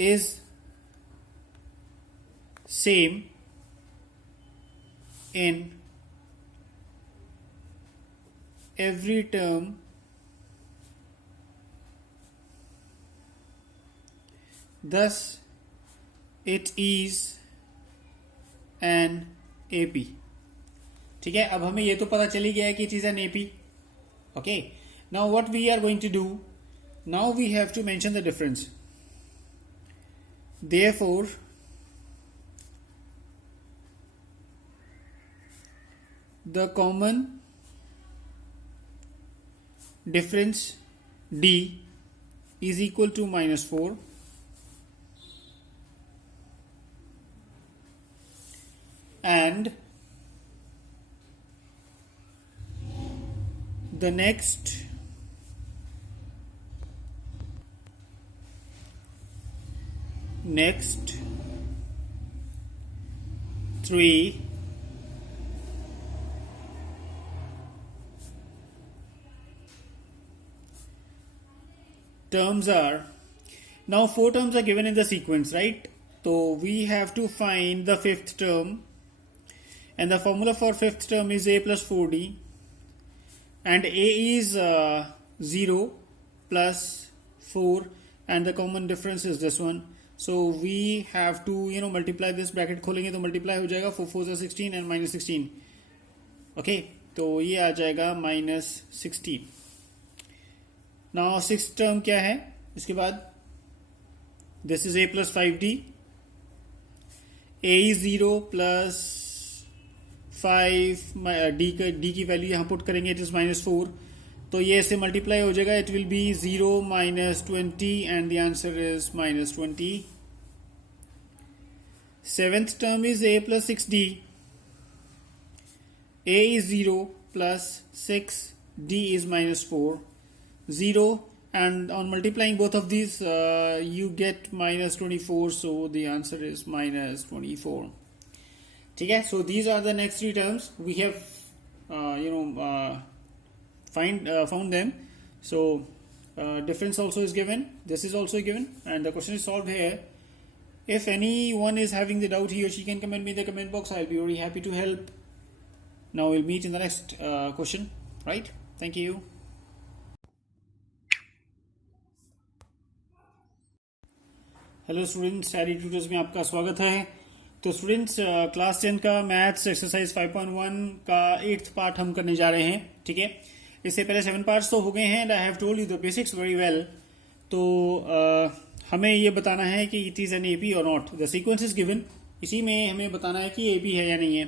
is same in every term thus it is an AP. ठीक है, अब हमें ये तो पता चली गया है कि it is N AP. Okay, now what we are going to do, now we have to mention the difference. Therefore, the common difference D is equal to minus 4 and the next three terms are, now 4 terms are given in the sequence, right? So we have to find the fifth term, and the formula for fifth term is a plus 4d. And a is 0 plus 4 and the common difference is this one. So we have to multiply this. Bracket खोलेंगे तो multiply हो जाएगा 4 4 16 and minus 16. Okay, तो ये आ जाएगा minus 16. Now six term क्या है इसके बाद? This is a plus 5d. a is 0 plus 5 d की वैल्यू यहां पुट करेंगे, इट इज माइनस 4. तो ये ऐसे मल्टीप्लाई हो जाएगा, it will be 0 minus 20 and the answer is minus 20. Seventh term is a plus 6d. a is 0 plus 6, d is minus 4. 0 and on multiplying both of these you get minus 24, so the answer is minus 24. ठीक है, so these are the next three terms. We have found them. So difference also is given, this is also given, and the question is solved here. If anyone is having the doubt, he or she can comment me in the comment box. I'll be very happy to help. Now we'll meet in the next question, right? Thank you. Hello students, study tutors में आपका स्वागत है. तो students, class 10 का maths exercise 5.1 का 8th part हम करने जा रहे हैं. ठीक है, इससे पहले 7 पार्ट्स तो हो गए हैं and I have told you the basics very well. तो हमें ये बताना है कि इट इज एन एपी और not. The sequence is given, इसी में हमें बताना है कि एपी है या नहीं है.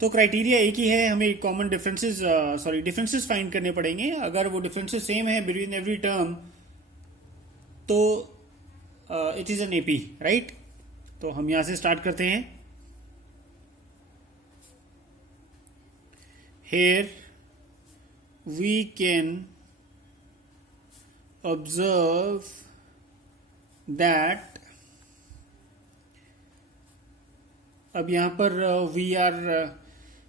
तो क्राइटेरिया एक ही है, हमें कॉमन डिफरेंसेस फाइंड करने पड़ेंगे. अगर वो डिफरेंसेस सेम है बिटवीन एवरी टर्म तो it is an AP, right? तो हम यहां से स्टार्ट करते हैं. Here we can observe that अब यहां पर we are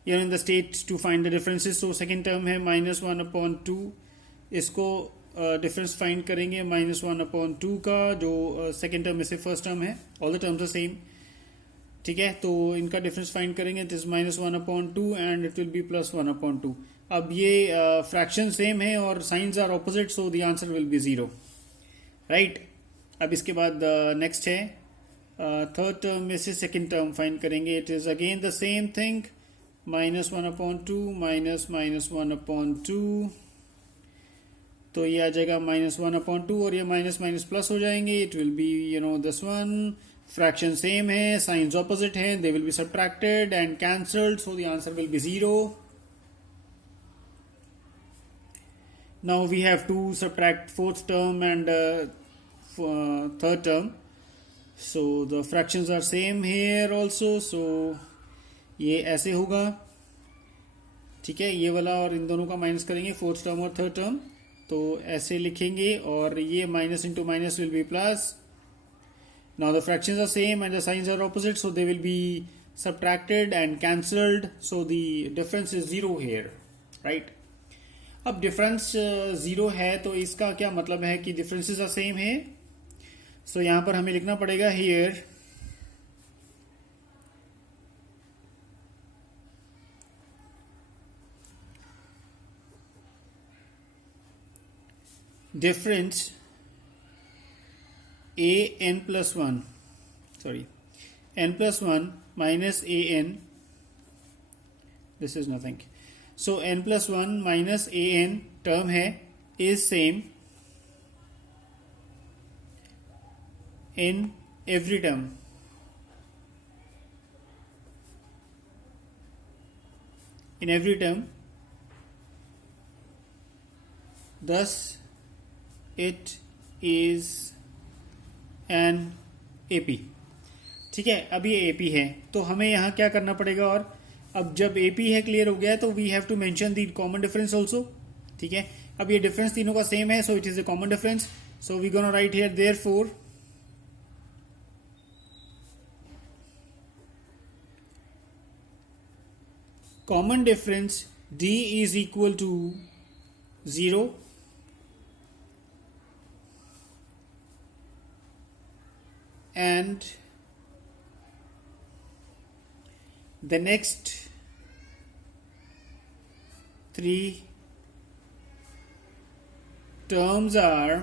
in the state to find the differences. So second term है -1/2. इसको डिफरेंस फाइंड करेंगे -1/2 का, जो सेकेंड टर्म में से फर्स्ट टर्म है. All the terms are same. ठीक है, तो इनका डिफरेंस फाइंड करेंगे. It is -1/2 and it will be +1/2. अब ये फ्रैक्शन सेम है और signs are opposite, so the answer will be 0, right? अब इसके बाद नेक्स्ट है थर्ड टर्म में से सेकेंड टर्म फाइंड करेंगे. It is again the same thing, -1/2 -1/2. तो ये आ जाएगा -1/2 और ये माइनस माइनस प्लस हो जाएंगे. It will be this one fraction same है, साइंस ऑपोजिट है, they will be subtracted and cancelled, so the answer will be 0. Now we have to subtract fourth term and third term. So the fractions are same here also. So ये ऐसे होगा, ठीक है, ये वाला और इन दोनों का माइनस करेंगे, फोर्थ टर्म और थर्ड टर्म, तो ऐसे लिखेंगे और ये minus into minus will be plus. Now the fractions are same and the signs are opposite, so they will be subtracted and cancelled. So the difference is 0 here, right? अब difference 0 है तो इसका क्या मतलब है कि डिफरेंसेस आर सेम है. सो यहां पर हमें लिखना पड़ेगा here difference n+1 n+1 minus an, this is nothing. So n+1 minus an term है is same in every term. In every term, thus it is an AP. ठीक है, अब ये AP है तो हमें यहाँ क्या करना पड़ेगा, और अब जब AP है क्लियर हो गया तो we have to mention the common difference also. ठीक है, अब ये डिफरेंस तीनों का सेम है, so it is a common difference. So we gonna write here therefore common difference D is equal to 0 and the next 3 terms are,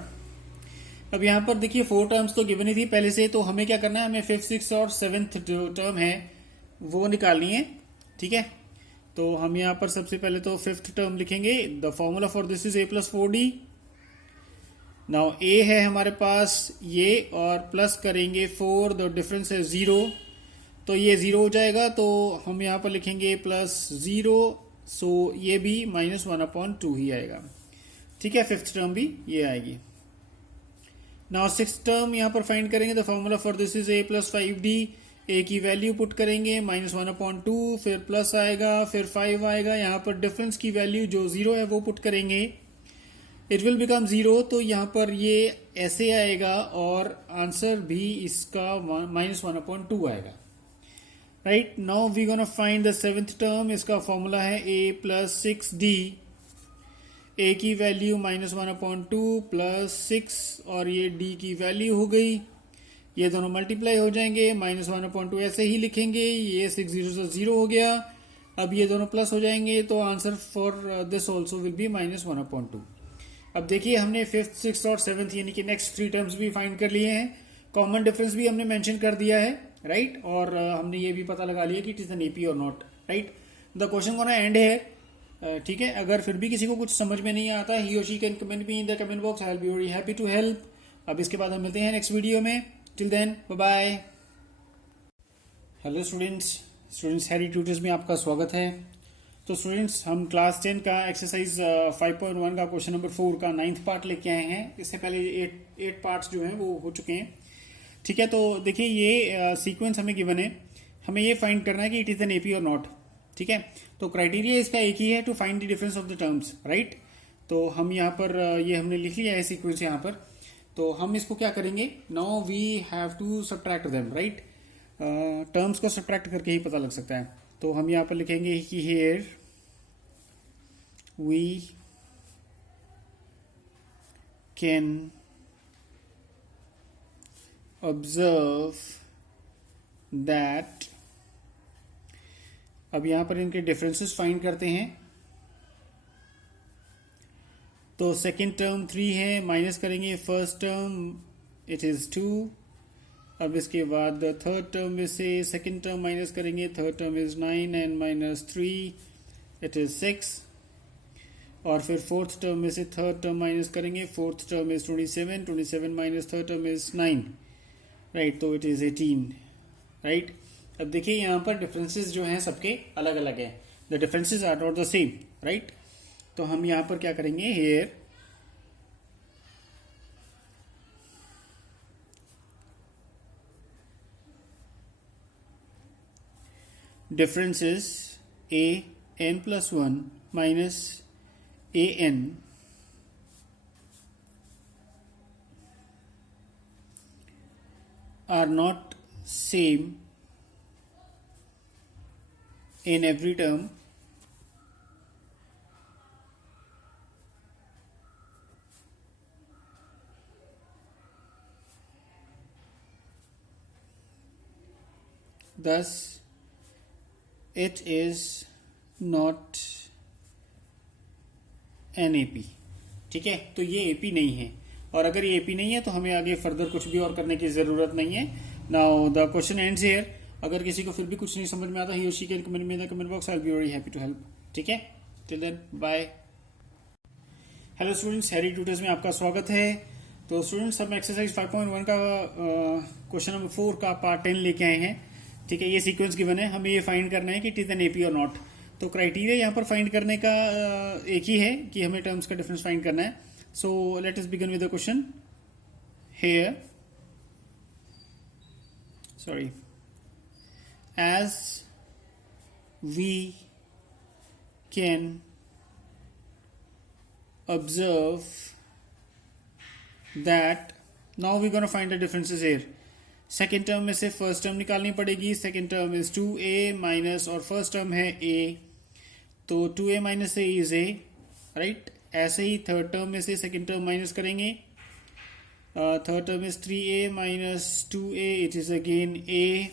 अब यहां पर देखिए 4 टर्म्स तो गिवन ही थी पहले से, तो हमें क्या करना है, हमें 5th 6th और 7th जो टर्म है वो निकालनी है. ठीक है, तो हम यहां पर सबसे पहले तो 5th टर्म लिखेंगे. The formula for this is a+4d. Now a है हमारे पास ये और प्लस करेंगे 4, द डिफरेंस है 0, तो ये 0 हो जाएगा, तो हम यहाँ पर लिखेंगे +0, सो ये भी -1/2 ही आएगा. ठीक है, 5th टर्म भी ये आएगी. नाउ 6th टर्म यहाँ पर फाइंड करेंगे. The formula for this is a+5d. a की वैल्यू पुट करेंगे -1/2, फिर प्लस आएगा, फिर 5 आएगा. यहाँ पर डिफरेंस की वैल्यू जो 0 है वो पुट करेंगे, इट विल बिकम 0, तो यहाँ पर ये ऐसे आएगा और आंसर भी इसका -1/2 आएगा. Right, now we gonna find the 7th term. इसका फॉर्मूला है a+6d. a की वैल्यू -1/2 प्लस 6 और ये d की वैल्यू हो गई, ये दोनों मल्टीप्लाई हो जाएंगे, -1/2 ऐसे ही लिखेंगे, ये 6 0 से 0 हो गया. अब ये दोनों प्लस हो जाएंगे, तो answer for this also will be -1/2. अब देखिए हमने 5th 6th और 7th यानी कि नेक्स्ट 3 टर्म्स भी फाइंड कर लिए हैं. कॉमन डिफरेंस भी हमने मेंशन कर दिया है, राइट, और हमने ये भी पता लगा लिया कि इट इज एन एपी और not. Right, the question gonna and है. ठीक है, अगर फिर भी किसी को कुछ समझ में नहीं आता, ही और she can comment me in the comment box. I will be very happy to help. अब इसके बाद हम मिलते हैं नेक्स्ट वीडियो में. Till then bye bye. Hello students Harry Tutors में आपका स्वागत है. तो स्टूडेंट्स हम क्लास 10 का एक्सरसाइज 5.1 का क्वेश्चन नंबर 4 का 9th पार्ट लेके आए हैं. इससे पहले 8 पार्ट्स जो हैं वो हो चुके हैं. ठीक है, तो देखिए ये सीक्वेंस हमें गिवन है, हमें ये फाइंड करना है कि इट इज एन एपी और नॉट. ठीक है, तो क्राइटेरिया इसका एक ही है, to find the difference of the terms. Right, तो हम यहाँ पर ये हमने लिख लिया है सीक्वेंस यहाँ पर. तो हम इसको क्या करेंगे, now we have to subtract them. Right, terms को सब्ट्रैक्ट करके ही पता लग सकता है. तो हम यहाँ पर लिखेंगे कि here we can observe that. अब यहां पर इनके डिफरेंसेस फाइंड करते हैं. तो सेकेंड टर्म 3 है, माइनस करेंगे फर्स्ट टर्म, इट इज 2. अब इसके बाद थर्ड टर्म में से सेकेंड टर्म माइनस करेंगे, third term is 9 and -3, it is 6. और फिर फोर्थ टर्म में से थर्ड टर्म माइनस करेंगे, fourth term is 27 minus third term is 9. Right, तो इट इज 18, राइट। अब देखिए यहाँ पर डिफरेंसेस जो हैं सबके अलग अलग हैं, the differences are not the same, right. तो हम यहाँ पर क्या करेंगे, here differences a n plus 1 minus a n are not same in every term, thus it is not an AP। ठीक है, तो ये AP नहीं है, और अगर ये AP नहीं है तो हमें आगे फर्दर कुछ भी और करने की जरूरत नहीं है। Now the question ends here. अगर किसी को फिर भी कुछ नहीं समझ में आता, ही और she can comment me in the comment box, I will be very happy to help. ठीक है, till then bye. Hello students, Harry Tutors में आपका स्वागत है। तो स्टूडेंट्स, हम एक्सरसाइज 5.1 का क्वेश्चन नंबर 4 का पार्ट 10 लेके आए हैं। ठीक है, ये सीक्वेंस गिवन है, हमें ये फाइंड करना है कि इट इज एन एपी और नॉट। तो क्राइटेरिया यहाँ पर फाइंड करने का एक ही है कि हमें टर्म्स का डिफरेंस फाइंड करना है। So let us begin with the question here. Sorry, as we can observe that now we're going to find the differences here। Second term में से फर्स्ट टर्म निकालनी पड़ेगी। Second term is 2a minus, और first term है a, तो 2a minus a is a, right. ऐसे ही third term में से सेकेंड टर्म माइनस करेंगे। Third term is 3a minus 2a, it is again a,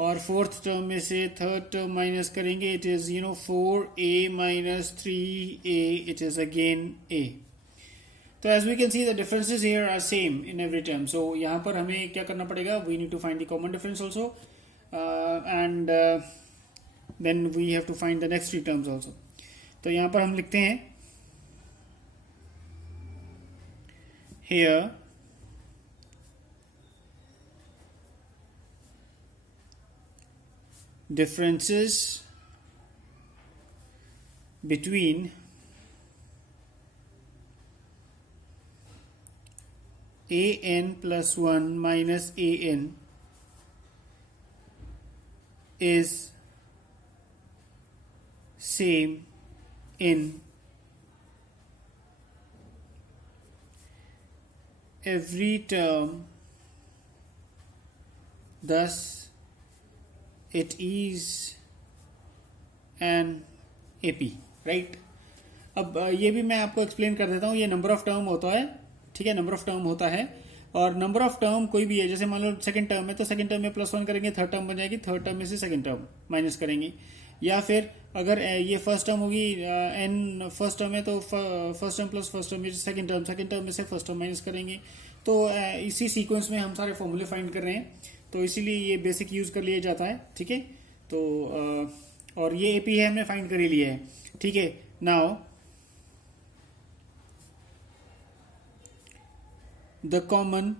और फोर्थ टर्म में से थर्ड टर्म माइनस करेंगे, it is 4a minus 3a, it is again a। तो as we can see the differences here are same in every term. So यहाँ पर हमें क्या करना पड़ेगा, we need to find the common difference also, and then we have to find the next three terms also. तो यहाँ पर हम लिखते हैं here differences between an plus 1 minus an is same in every term, thus it is an AP, right. अब ये भी मैं आपको एक्सप्लेन कर देता हूँ। ये नंबर ऑफ टर्म होता है, ठीक है, नंबर ऑफ टर्म होता है, और नंबर ऑफ टर्म कोई भी है, जैसे मान लो सेकंड टर्म है तो सेकंड टर्म में +1 करेंगे, थर्ड टर्म बन जाएगी, थर्ड टर्म में से सेकंड टर्म माइनस करेंगे। या फिर अगर ये फर्स्ट टर्म होगी, n फर्स्ट टर्म है तो first term plus first term में सेकंड टर्म में से फर्स्ट टर्म माइनस करेंगे। तो इसी सीक्वेंस में हम सारे फॉर्मूले फाइंड कर रहे हैं, तो इसीलिए ये बेसिक यूज कर लिया जाता है। ठीक है, तो और ये एपी है, हमने फाइंड कर ही लिया है। ठीक है, now the common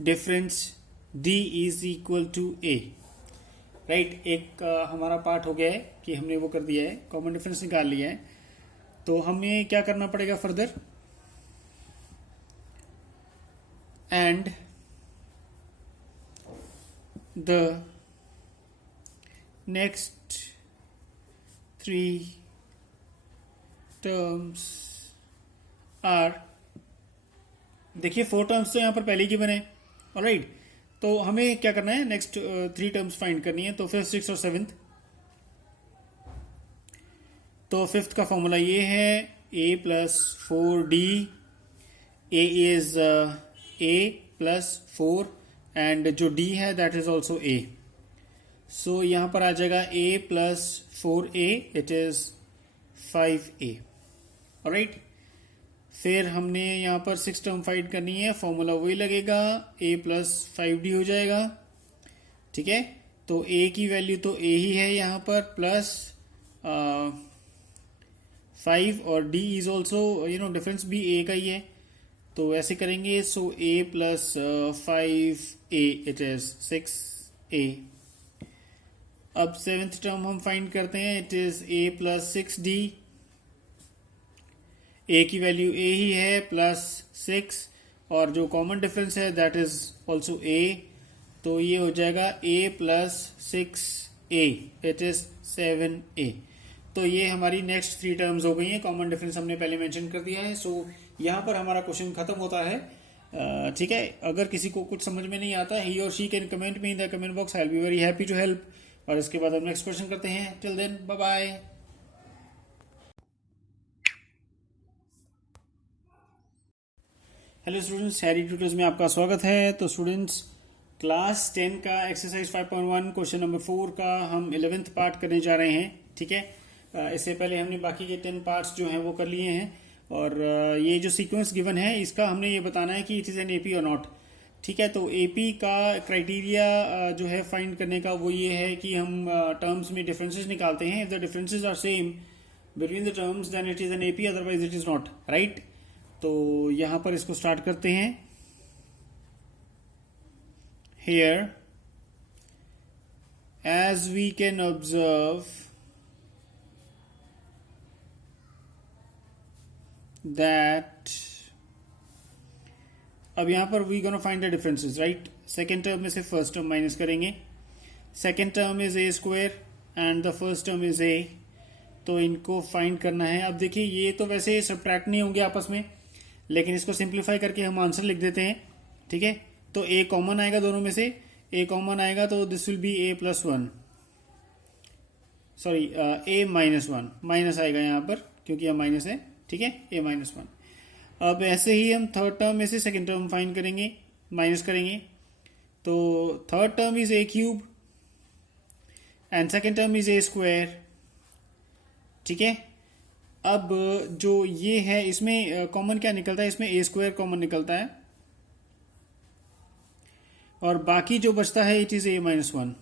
difference d is equal to a, right. एक हमारा पार्ट हो गया है कि हमने वो कर दिया है, कॉमन डिफरेंस निकाल लिया है। तो हमें क्या करना पड़ेगा further, and the next three terms are, देखिए 4 टर्म्स तो यहाँ पर पहले की बने, ऑलराइट। तो हमें क्या करना है, नेक्स्ट 3 टर्म्स फाइंड करनी है। तो फिफ्थ, सिक्स और सेवेंथ। तो फिफ्थ का फॉर्मूला ये है a plus 4d, a is a plus 4, and जो d है दैट इज ऑल्सो a। सो यहां पर आ जाएगा a plus 4a, it is 5a, alright. फिर हमने यहां पर 6 टर्म फाइंड करनी है, फॉर्मूला वही लगेगा, a प्लस 5d हो जाएगा। ठीक है, तो a की वैल्यू तो a ही है यहाँ पर, प्लस 5 और d इज ऑल्सो डिफरेंस भी a का ही है, तो ऐसे करेंगे. सो a plus 5a it is 6a. अब सेवेंथ टर्म हम फाइंड करते हैं. It is a plus 6d. a की वैल्यू a ही है प्लस 6, और जो कॉमन डिफरेंस है दैट इज ऑल्सो a. तो ये हो जाएगा a plus 6a it is 7a. तो ये हमारी नेक्स्ट 3 टर्म्स हो गई हैं. कॉमन डिफरेंस हमने पहले मेंशन कर दिया है. सो यहाँ पर हमारा क्वेश्चन खत्म होता है. ठीक है. अगर किसी को कुछ समझ में नहीं आता, ही और she can comment me in the comment box. I will be very happy to help. और इसके बाद हम नेक्स्ट क्वेश्चन करते हैं. Till then bye bye. Hello students, Harry Tutors में आपका स्वागत है. तो स्टूडेंट्स, क्लास 10 का एक्सरसाइज 5.1 क्वेश्चन नंबर 4 का हम 11th पार्ट करने जा रहे हैं. ठीक है. इससे पहले हमने बाकी के 10 पार्ट्स जो हैं वो कर लिए हैं. और ये जो सीक्वेंस गिवन है इसका हमने ये बताना है कि इट इज़ एन एपी और नॉट. ठीक है. तो एपी का क्राइटेरिया जो है फाइंड करने का वो ये है कि हम टर्म्स में डिफरेंसेस निकालते हैं. If the differences are same between the terms then it is an AP, otherwise it is not. Right. तो यहाँ पर इसको स्टार्ट करते हैं. Here, as we can observe that, अब यहां पर we gonna find the differences, right? Second term में से फर्स्ट टर्म माइनस करेंगे. Second term is a square and the first term is a. तो इनको फाइंड करना है. अब देखिए, ये तो वैसे सब्ट्रैक्ट नहीं होंगे आपस में, लेकिन इसको सिंप्लीफाई करके हम आंसर लिख देते हैं. ठीक है. तो a कॉमन आएगा दोनों में से. a कॉमन आएगा तो this will B a plus 1, sorry a minus 1. Minus आएगा यहाँ पर क्योंकि यह माइनस है. ठीक है. a minus 1. अब ऐसे ही हम थर्ड टर्म में से सेकेंड टर्म फाइंड करेंगे, माइनस करेंगे. तो third term is a cube and second term is a square. ठीक है. अब जो ये है इसमें कॉमन क्या निकलता है? इसमें a स्क्वायर कॉमन निकलता है, और बाकी जो बचता है इट इज a माइनस 1.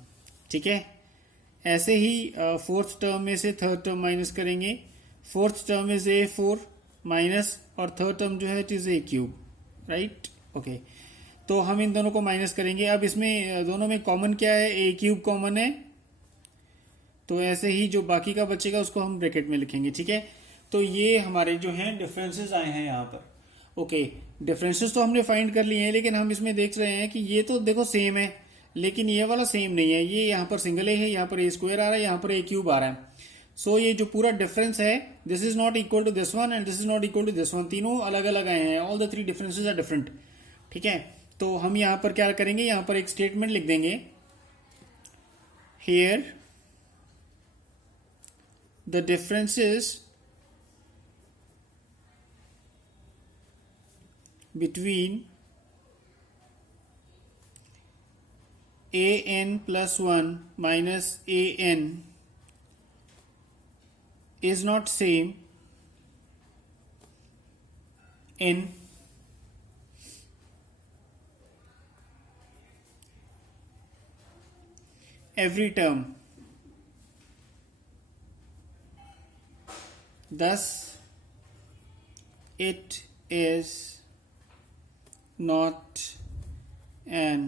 ठीक है. ऐसे ही फोर्थ टर्म में से थर्ड टर्म माइनस करेंगे. Fourth term is a 4 minus, और थर्ड टर्म जो है it is a cube. Right. Okay. तो हम इन दोनों को माइनस करेंगे. अब इसमें दोनों में कॉमन क्या है? a क्यूब कॉमन है, तो ऐसे ही जो बाकी का बचेगा उसको हम ब्रैकेट में लिखेंगे. ठीक है. तो ये हमारे जो हैं डिफरेंसेस आए हैं यहाँ पर. ओके. डिफरेंसेस तो हमने फाइंड कर लिए हैं, लेकिन हम इसमें देख रहे हैं कि ये तो देखो सेम है, लेकिन ये वाला सेम नहीं है. ये यहाँ पर सिंगल ए है, यहाँ पर a स्क्वायर आ रहा है, यहाँ पर a क्यूब आ रहा है. सो ये जो पूरा डिफरेंस है, this is not equal to this one and this is not equal to this one. तीनों अलग अलग आए हैं. All the 3 differences are different. ठीक है. तो हम यहाँ पर क्या करेंगे? यहाँ पर एक स्टेटमेंट लिख देंगे. Here the differences between an plus 1 minus an is not same in every term. Thus, it is not an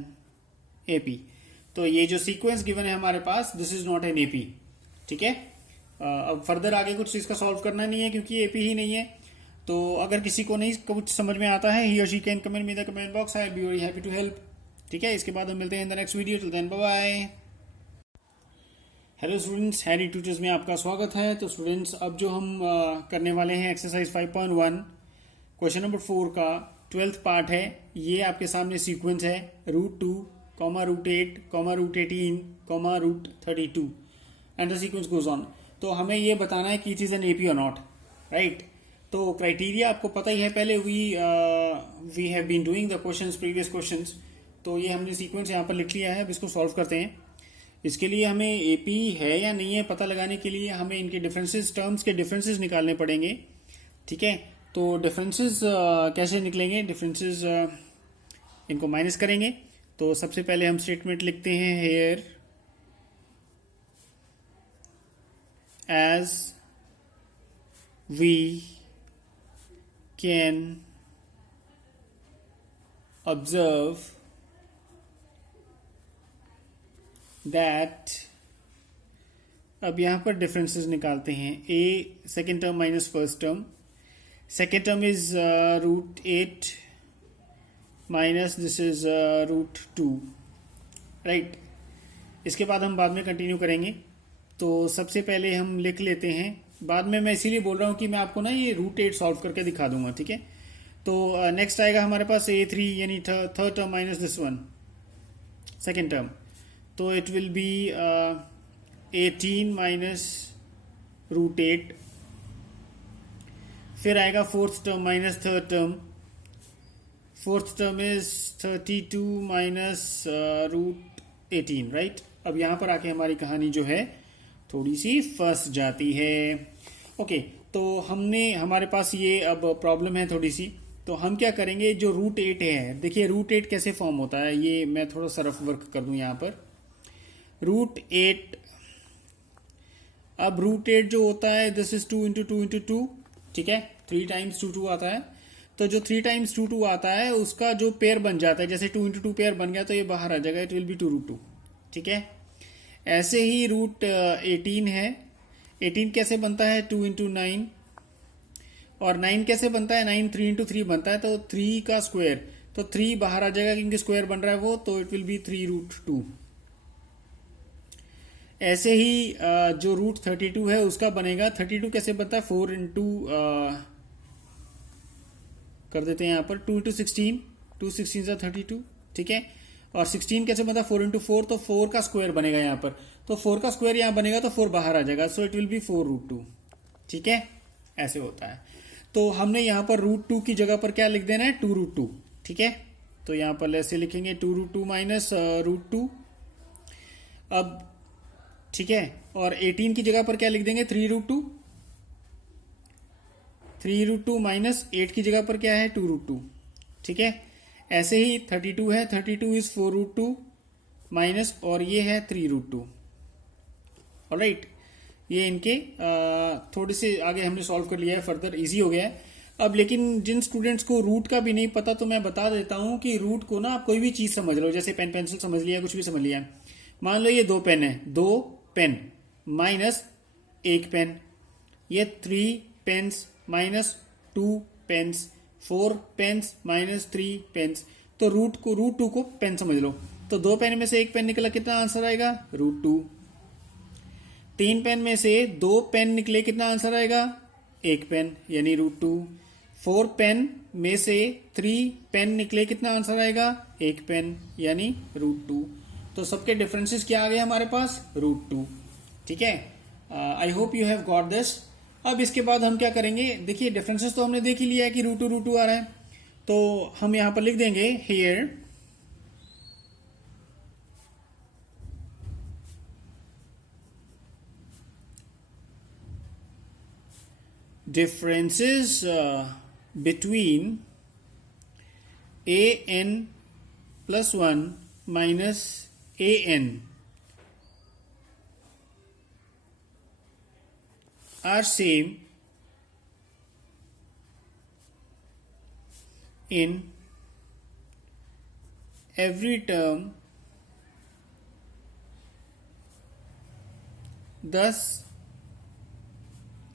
AP. तो ये जो सीक्वेंस गिवन है हमारे पास, this is not an AP. ठीक है. अब फर्दर आगे कुछ इसका सॉल्व करना नहीं है क्योंकि AP ही नहीं है. तो अगर किसी को नहीं कुछ समझ में आता है, ही और she can comment me the comment box. I will be very happy to help. ठीक है. इसके बाद हम मिलते हैं in the next video. Till then bye bye. Hello students, Harry Tutors में आपका स्वागत है. तो स्टूडेंट्स, अब जो हम करने वाले हैं एक्सरसाइज 5.1 क्वेश्चन नंबर 4 का 12th पार्ट है. ये आपके सामने सीक्वेंस है. √2, √8, √18, √32 and the sequence goes on. तो हमें ये बताना है कि इट इज एन एपी और नॉट. राइट. तो क्राइटेरिया आपको पता ही है. पहले we have been doing the questions, previous questions. तो ये हमने सीक्वेंस यहाँ पर लिख लिया है. अब इसको सॉल्व करते हैं. इसके लिए हमें एपी है या नहीं है पता लगाने के लिए हमें इनके डिफरेंसेस, टर्म्स के डिफरेंसेस निकालने पड़ेंगे. ठीक है. तो डिफरेंसेस कैसे निकलेंगे? डिफरेंसेस इनको माइनस करेंगे. तो सबसे पहले हम स्टेटमेंट लिखते हैं. Here as we can observe that, अब यहां पर डिफरेंसेस निकालते हैं. A second term minus first term. Second term is √8 minus this is √2, right. इसके बाद हम बाद में कंटिन्यू करेंगे. तो सबसे पहले हम लिख लेते हैं. बाद में मैं इसीलिए बोल रहा हूं कि मैं आपको ना ये √8 सॉल्व करके दिखा दूंगा, ठीक है. तो नेक्स्ट आएगा हमारे पास A3 यानी third term minus this one second term. तो इट विल बी 18 माइनस √8. फिर आएगा fourth term minus third term. Fourth term is 32 minus √18, right. अब यहां पर आके हमारी कहानी जो है थोड़ी सी फंस जाती है. ओके, तो हमारे पास ये अब प्रॉब्लम है थोड़ी सी. तो हम क्या करेंगे, जो √8 है, देखिए √8 कैसे फॉर्म होता है, ये मैं थोड़ा सा रफ वर्क कर दूं यहां पर. √8, अब √8 जो होता है दिस इज 2 इंटू 2 इंटू 2, ठीक है. 3 टाइम्स 2 2 आता है. तो जो 3 टाइम्स 2 2 आता है उसका जो पेयर बन जाता है, जैसे 2 इंटू 2 पेयर बन गया तो ये बाहर आ जाएगा, इट विल बी 2√2, ठीक है. ऐसे ही √18 है. 18 कैसे बनता है, 2 इंटू 9. और 9 कैसे बनता है, 9 3 इंटू 3 बनता है. तो 3 का स्क्वायर, तो 3 बाहर आ जाएगा क्योंकि स्क्वायर बन रहा है वो, तो इट विल बी 3√2. ऐसे ही जो √32 है उसका बनेगा. 32 कैसे बनता है, 4 इंटू कर देते हैं यहाँ पर 2 इंटू 16, 2 16 32, ठीक है. और 16 कैसे बनता है, 4 इंटू 4, तो 4 का स्क्वायर बनेगा यहाँ पर. तो 4 का स्क्वायर यहाँ बनेगा तो 4 बाहर आ जाएगा, सो इट विल बी 4√2, ठीक है. ऐसे होता है. तो हमने यहाँ पर √2 की जगह पर क्या लिख देना है, 2√2, ठीक है. तो यहाँ पर ऐसे लिखेंगे 2√2 माइनस √2. अब ठीक है. और 18 की जगह पर क्या लिख देंगे, 3√2. 3√2 माइनस 8 की जगह पर क्या है, 2√2, ठीक है. ऐसे ही 32 है, 32 इज 4√2 माइनस, और ये है 3√2, ऑलराइट. ये इनके थोड़े से आगे हमने सॉल्व कर लिया है, फर्दर इजी हो गया है. अब लेकिन जिन स्टूडेंट्स को रूट का भी नहीं पता, तो मैं बता देता हूं कि रूट को ना आप कोई भी चीज समझ लो, जैसे पेन पेंसिल समझ लिया, कुछ भी समझ लिया. मान लो ये 2 पेन है, 2 पेन माइनस 1 पेन, ये 3 pens minus 2 pens, 4 pens minus 3 pens. तो √2 को पेन समझ लो. तो 2 पेन में से 1 पेन निकला, कितना आंसर आएगा, √2. 3 पेन में से 2 पेन निकले, कितना आंसर आएगा, 1 पेन यानी √2. 4 पेन में से 3 पेन निकले, कितना आंसर आएगा, 1 पेन यानी √2. तो सबके डिफरेंसेस क्या आ गए हमारे पास, √2, ठीक है. I hope you have got this. अब इसके बाद हम क्या करेंगे, देखिए डिफरेंसेस तो हमने देख ही लिया है कि √2 आ रहा है. तो हम यहां पर लिख देंगे here differences between an plus 1 minus an are same in every term, thus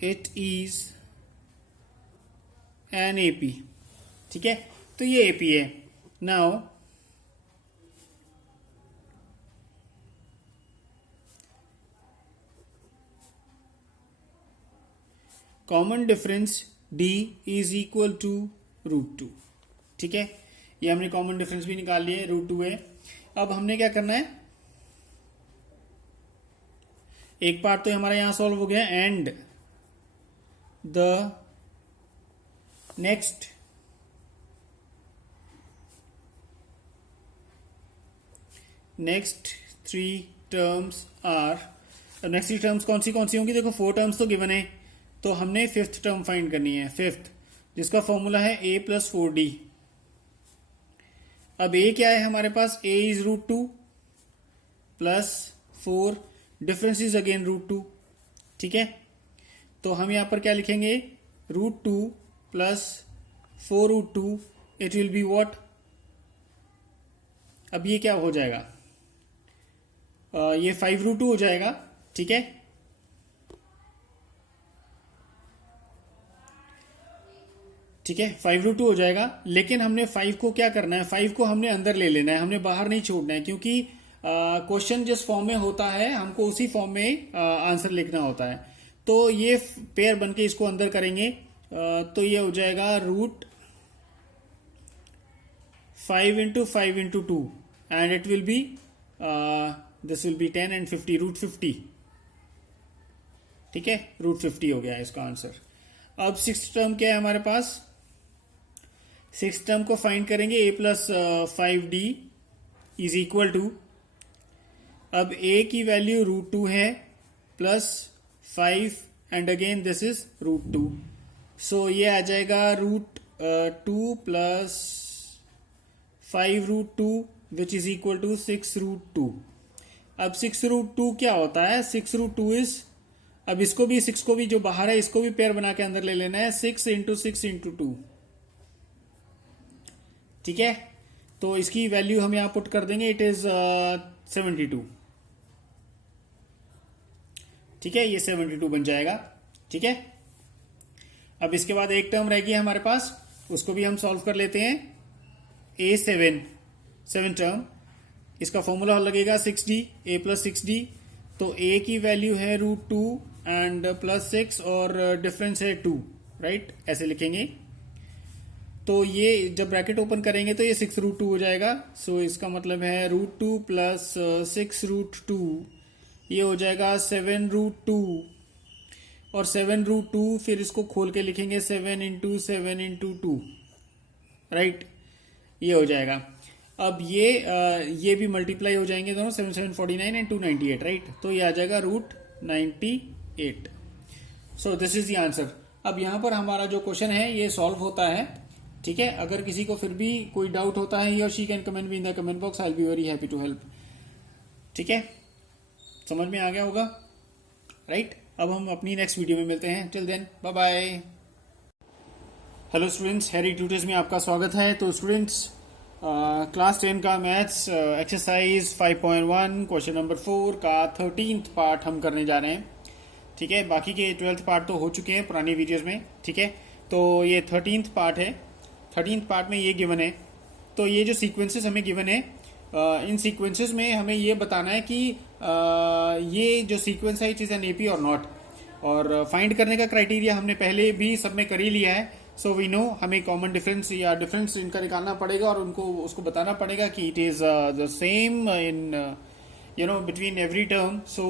it is an AP, ठीक है. तो ये AP है. Now common difference D is equal to √2, ठीक है. ये हमने कॉमन डिफरेंस भी निकाल लिए, √2 है. अब हमने क्या करना है, एक पार्ट तो हमारा यहां सॉल्व हो गया, and the next three terms are. Next 3 terms कौन सी होंगी, देखो 4 टर्म्स तो गिवन है, तो हमने 5th टर्म फाइंड करनी है, 5th, जिसका फॉर्मूला है a + 4d. अब a क्या है हमारे पास, a is √2 plus 4, difference is again √2, ठीक है. तो हम यहां पर क्या लिखेंगे, root two plus 4 root two, it will be what? अब ये क्या हो जाएगा? ये 5 रूट टू हो जाएगा, ठीक है। ठीक है, 5 रूट टू हो जाएगा, लेकिन हमने 5 को क्या करना है, 5 को हमने अंदर ले लेना है, हमने बाहर नहीं छोड़ना है, क्योंकि क्वेश्चन जिस फॉर्म में होता है हमको उसी फॉर्म में आंसर लिखना होता है। तो ये पेयर बनके इसको अंदर करेंगे, तो ये हो जाएगा root 5 into 5 into 2 and it will be this will be 10 and 50, root 50। ठीक है, रूट 50 हो गया है इसका आंसर। अब सिक्स टर्म क्या है हमारे पास? सिक्स टर्म को फाइंड करेंगे, a plus 5d is equal to, अब a की वैल्यू रूट 2 है plus 5 and again this is root 2, so ये आ जाएगा root 2 plus 5 root 2 which is equal to 6 root 2। अब 6 रूट 2 क्या होता है? 6 रूट 2 इज, अब इसको भी 6 को भी जो बाहर है इसको भी पेयर बना के अंदर ले लेना है, 6 इंटू 6 इंटू 2। ठीक है, तो इसकी वैल्यू हम यहां पुट कर देंगे, इट इज 72। ठीक है, ये 72 बन जाएगा। ठीक है, अब इसके बाद एक टर्म रहेगी हमारे पास, उसको भी हम सॉल्व कर लेते हैं। A7 टर्म, इसका फॉर्मूला लगेगा 6d, a प्लस 6d, तो a की वैल्यू है रूट 2 एंड प्लस 6 और डिफरेंस है 2, राइट, ऐसे लिखेंगे। तो ये जब ब्रैकेट ओपन करेंगे तो ये 6 रूट 2 हो जाएगा, सो इसका मतलब है रूट 2 प्लस 6 रूट 2, ये हो जाएगा 7 रूट 2, और 7 रूट 2 फिर इसको खोल के लिखेंगे 7 इंटू 7 इंटू 2, राइट, ये हो जाएगा। अब ये भी मल्टीप्लाई हो जाएंगे दोनों, 7 7 49 एंड 298, राइट, तो ये आ जाएगा root 98। So this is the answer. अब यहां पर हमारा जो क्वेश्चन है ये सॉल्व होता है। ठीक है, अगर किसी को फिर भी कोई डाउट होता है, ही और she can comment me in the comment box, I will be very happy to help. ठीक है, समझ में आ गया होगा, राइट। अब हम अपनी नेक्स्ट वीडियो में मिलते हैं, till then bye bye. Hello students, Harry Tutors में आपका स्वागत है। तो स्टूडेंट्स, क्लास 10 का मैथ्स एक्सरसाइज 5.1 क्वेश्चन नंबर 4 का 13th पार्ट हम करने जा रहे हैं। ठीक है, बाकी के 12th पार्ट तो हो चुके हैं पुरानी वीडियोस में। ठीक है, तो ये 13th पार्ट है। 13th पार्ट में ये गिवन है, तो ये जो सीक्वेंसेस हमें गिवन है, इन सीक्वेंसेस में हमें ये बताना है कि ये जो सीक्वेंस है इट इज एन एपी और नॉट, और फाइंड करने का क्राइटेरिया हमने पहले भी सब में कर ही लिया है। सो वी नो हमें कॉमन डिफरेंस या डिफरेंस इनका निकालना पड़ेगा और उनको उसको बताना पड़ेगा कि it is the same in between every term. So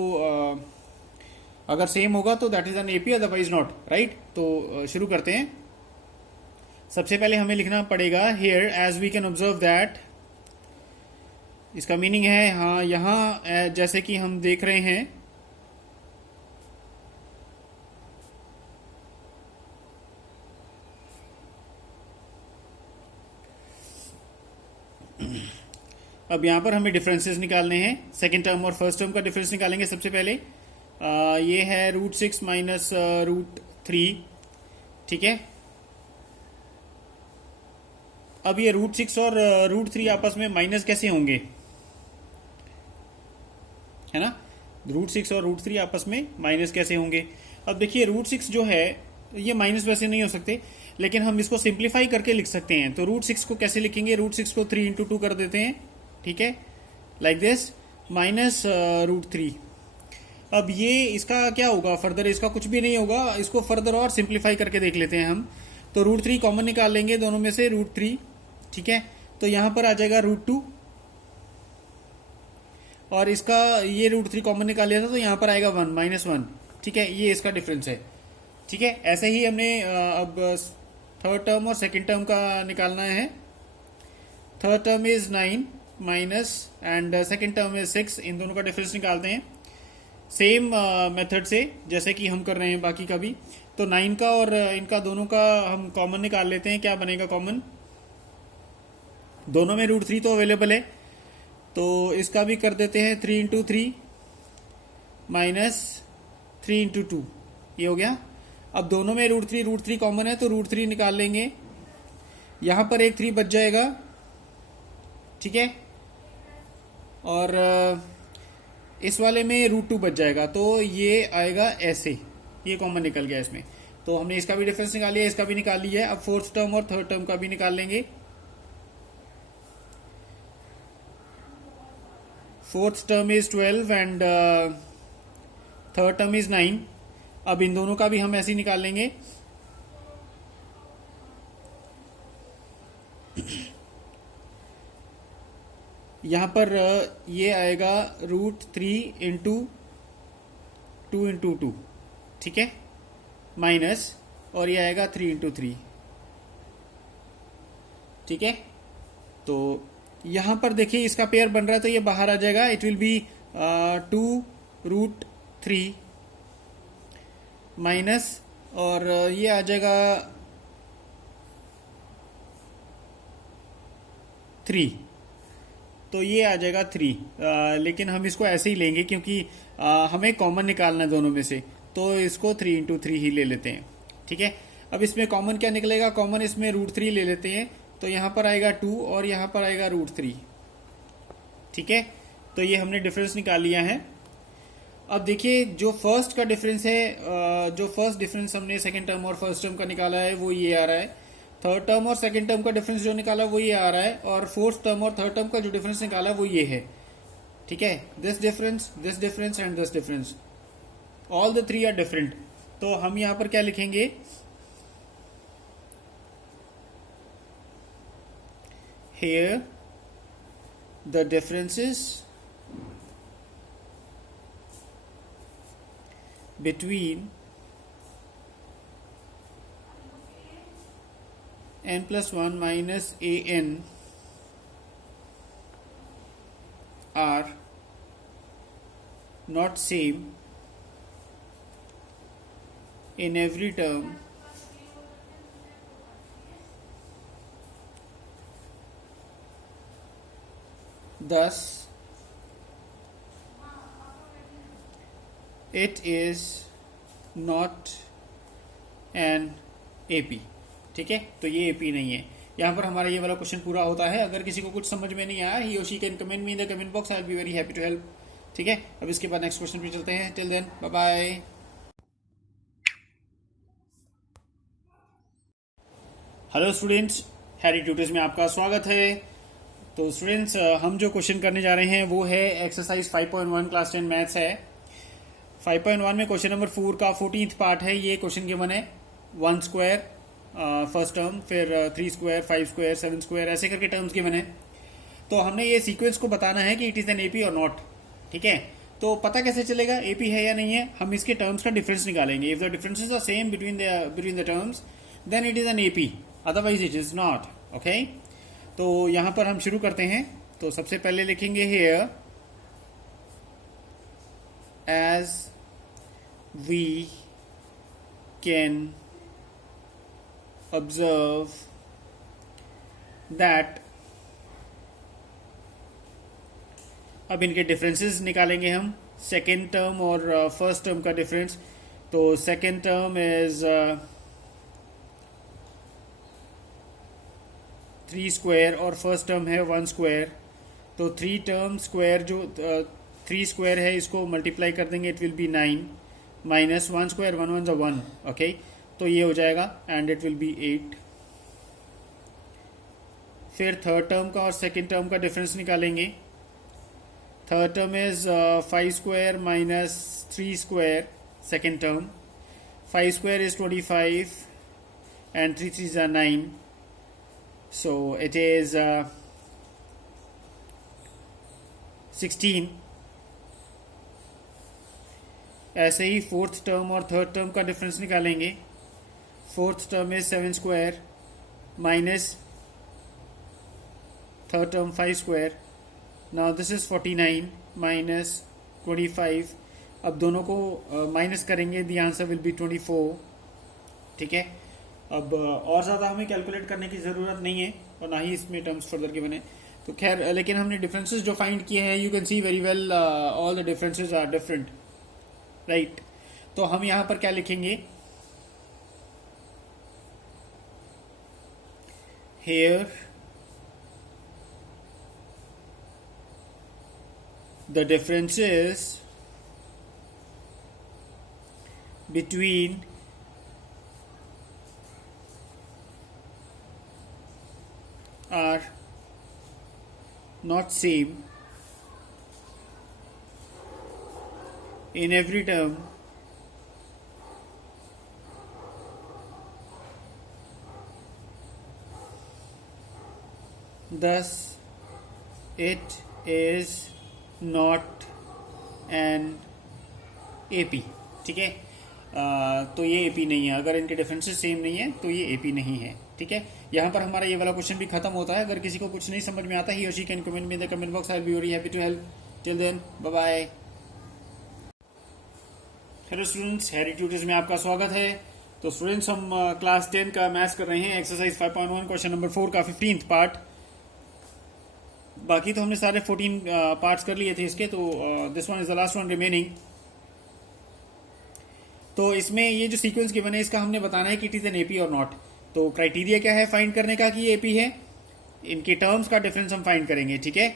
अगर सेम होगा तो that is an AP, otherwise not, right. तो शुरू करते हैं। सबसे पहले हमें लिखना पड़ेगा here as we can observe that, इसका मीनिंग है हाँ यहां जैसे कि हम देख रहे हैं अब यहां पर हमें डिफरेंसेस निकालने हैं। सेकेंड टर्म और फर्स्ट टर्म का डिफरेंस निकालेंगे सबसे पहले। ये है रूट 6 माइनस रूट 3। ठीक है, अब ये रूट 6 और रूट 3 आपस में माइनस कैसे होंगे, है ना। रूट 6 और रूट 3 आपस में माइनस कैसे होंगे। अब देखिए रूट 6 जो है ये माइनस वैसे नहीं हो सकते, लेकिन हम इसको सिंप्लीफाई करके लिख सकते हैं। तो रूट 6 को कैसे लिखेंगे, रूट 6 को 3 इंटू 2 कर देते हैं। ठीक है, लाइक दिस, माइनस रूट 3। अब ये इसका क्या होगा फर्दर, इसका कुछ भी नहीं होगा, इसको फर्दर और सिंप्लीफाई करके देख लेते हैं हम। तो रूट 3 कॉमन निकाल लेंगे दोनों में से, रूट 3। ठीक है, तो यहां पर आ जाएगा रूट 2, और इसका ये रूट 3 कॉमन निकाल लिया था तो यहां पर आएगा 1 माइनस 1। ठीक है, ये इसका डिफरेंस है। ठीक है, ऐसे ही हमने अब थर्ड टर्म और सेकंड टर्म का निकालना है। Third term is 9 minus and second term is 6, इन दोनों का डिफरेंस निकालते हैं सेम मेथड से जैसे कि हम कर रहे हैं बाकी का भी। तो 9 का और इनका दोनों का हम कॉमन निकाल लेते हैं। क्या बनेगा कॉमन, दोनों में रूट 3 तो अवेलेबल है, तो इसका भी कर देते हैं 3 इंटू 3 माइनस 3 इंटू 2, ये हो गया। अब दोनों में रूट थ्री कॉमन है तो रूट थ्री निकाल लेंगे, यहां पर एक 3 बच जाएगा, ठीक है, और इस वाले में रूट 2 बच जाएगा, तो ये आएगा ऐसे, ये कॉमन निकल गया इसमें। तो हमने इसका भी डिफरेंस निकाल लिया, इसका भी निकाल लिया है। अब फोर्थ टर्म और थर्ड टर्म का भी निकाल लेंगे। Fourth term is 12 and third term is 9। अब इन दोनों का भी हम ऐसे ही निकाल लेंगे। यहां पर ये आएगा √3 इंटू 2 इंटू 2, ठीक है, माइनस, और ये आएगा 3 इंटू 3, ठीक है। तो यहां पर देखिए इसका पेयर बन रहा है तो ये बाहर आ जाएगा, इट विल बी 2√3 माइनस, और ये आ जाएगा 3, तो ये आ जाएगा 3। लेकिन हम इसको ऐसे ही लेंगे क्योंकि हमें कॉमन निकालना है दोनों में से, तो इसको 3 इंटू 3 ही ले लेते हैं, ठीक है। अब इसमें कॉमन क्या निकलेगा, कॉमन इसमें √3 ले लेते हैं, तो यहां पर आएगा 2 और यहां पर आएगा √3, ठीक है। तो ये हमने डिफरेंस निकाल लिया है। अब देखिए जो फर्स्ट का डिफरेंस है, जो फर्स्ट डिफरेंस हमने सेकंड टर्म और फर्स्ट टर्म का निकाला है वो ये आ रहा है। थर्ड टर्म और सेकंड टर्म का डिफरेंस जो निकाला वो ये आ रहा है, और फोर्थ टर्म और थर्ड टर्म का जो डिफरेंस निकाला वो ये है, ठीक है। This difference and this difference, all the 3 are different. तो हम यहां पर क्या लिखेंगे, here the differences between n+1 minus an are not same in every term, thus it is not an AP, ठीक है। तो ये AP नहीं है। यहाँ पर हमारा ये वाला क्वेश्चन पूरा होता है। अगर किसी को कुछ समझ में नहीं आया, ही और she can comment me in the comment box, I will be very happy to help, ठीक है। अब इसके बाद नेक्स्ट क्वेश्चन पे चलते हैं। Till then bye bye. Hello students, Harry Tutors में आपका स्वागत है। तो स्टूडेंट्स, हम जो क्वेश्चन करने जा रहे हैं वो है एक्सरसाइज 5.1 क्लास 10 मैथ्स है। 5.1 में क्वेश्चन नंबर 4 का 14th पार्ट है। ये क्वेश्चन गिवन है 1 स्क्वायर फर्स्ट टर्म, फिर 3 स्क्वायर, 5 स्क्वायर, 7 स्क्वायर, ऐसे करके टर्म्स गिवन है। तो हमने ये सीक्वेंस को बताना है कि इट इज एन एपी और नॉट, ठीक है। तो पता कैसे चलेगा एपी है या नहीं है, हम इसके टर्म्स का डिफरेंस निकालेंगे। If the differences are same between the terms then it is an AP, otherwise it is not, okay. तो यहां पर हम शुरू करते हैं। तो सबसे पहले लिखेंगे here as we can observe that, अब इनके डिफरेंसेस निकालेंगे हम, सेकेंड टर्म और फर्स्ट टर्म का डिफरेंस। तो सेकेंड टर्म इज 3 स्क्वायर और फर्स्ट टर्म है 1 स्क्वायर। तो 3 टर्म स्क्वायर, जो 3 स्क्वायर है इसको मल्टीप्लाई कर देंगे, it will B 9 minus 1 square, 1 1 1, okay. तो ये हो जाएगा एंड इट विल बी 8। फिर थर्ड टर्म का और सेकेंड टर्म का डिफरेंस निकालेंगे। Third term is 5 square minus 3 square, second term. 5 square is 25 and 3 3s are 9, so it is 16। ऐसे ही फोर्थ टर्म और थर्ड टर्म का डिफरेंस निकालेंगे। Fourth term is 7 square minus third term 5 square. Now this is 49 minus 25। अब दोनों को minus करेंगे, the answer will B 24, ठीक है। अब और ज़्यादा हमें कैलकुलेट करने की ज़रूरत नहीं है और ना ही इसमें टर्म्स फर्दर के बने। तो खैर, लेकिन हमने डिफरेंसेस जो फाइंड किए हैं, you can see very well all the differences are different, right. तो हम यहाँ पर क्या लिखेंगे, here the differences between are not same in every term, thus it is not an AP. ठीक है, तो ये AP नहीं है। अगर इनके डिफरेंसेस सेम नहीं है तो ये AP नहीं है। ठीक है, यहाँ पर हमारा ये वाला क्वेश्चन भी खत्म होता है। अगर किसी को कुछ नहीं समझ में आता ही और she can comment me in the comment box. I will be very happy to help. Till then bye bye. Hello students, Harry Tutors में आपका स्वागत है। तो स्टूडेंट्स, हम क्लास 10 का मैथ्स कर रहे हैं, एक्सरसाइज 5.1 क्वेश्चन नंबर 4 का 15th पार्ट। बाकी तो हमने सारे 14 पार्ट्स कर लिए थे इसके, तो this one is the last one remaining. तो इसमें ये जो सीक्वेंस गिवन है इसका हमने बताना है कि इट इज एन एपी और नॉट। तो क्राइटेरिया क्या है फाइंड करने का कि ये एपी है? इनके टर्म्स का डिफरेंस हम फाइंड करेंगे। ठीक है,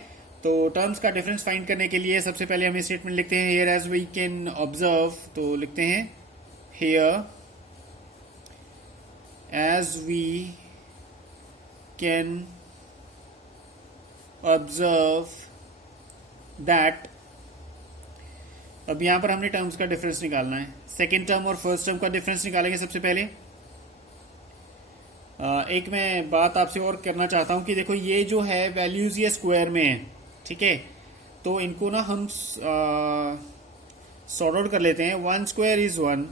तो टर्म्स का डिफरेंस फाइंड करने के लिए सबसे पहले हम स्टेटमेंट लिखते हैं, here as we can observe. तो लिखते हैं here as we can observe that. अब यहां पर हमने टर्म्स का डिफरेंस निकालना है। सेकेंड टर्म और फर्स्ट टर्म का डिफरेंस निकालेंगे सबसे पहले। एक मैं बात आपसे और करना चाहता हूं कि देखो ये जो है वैल्यूज ये स्क्वायर में है। ठीक है, तो इनको ना हम सॉर्ट आउट कर लेते हैं। 1 square is 1,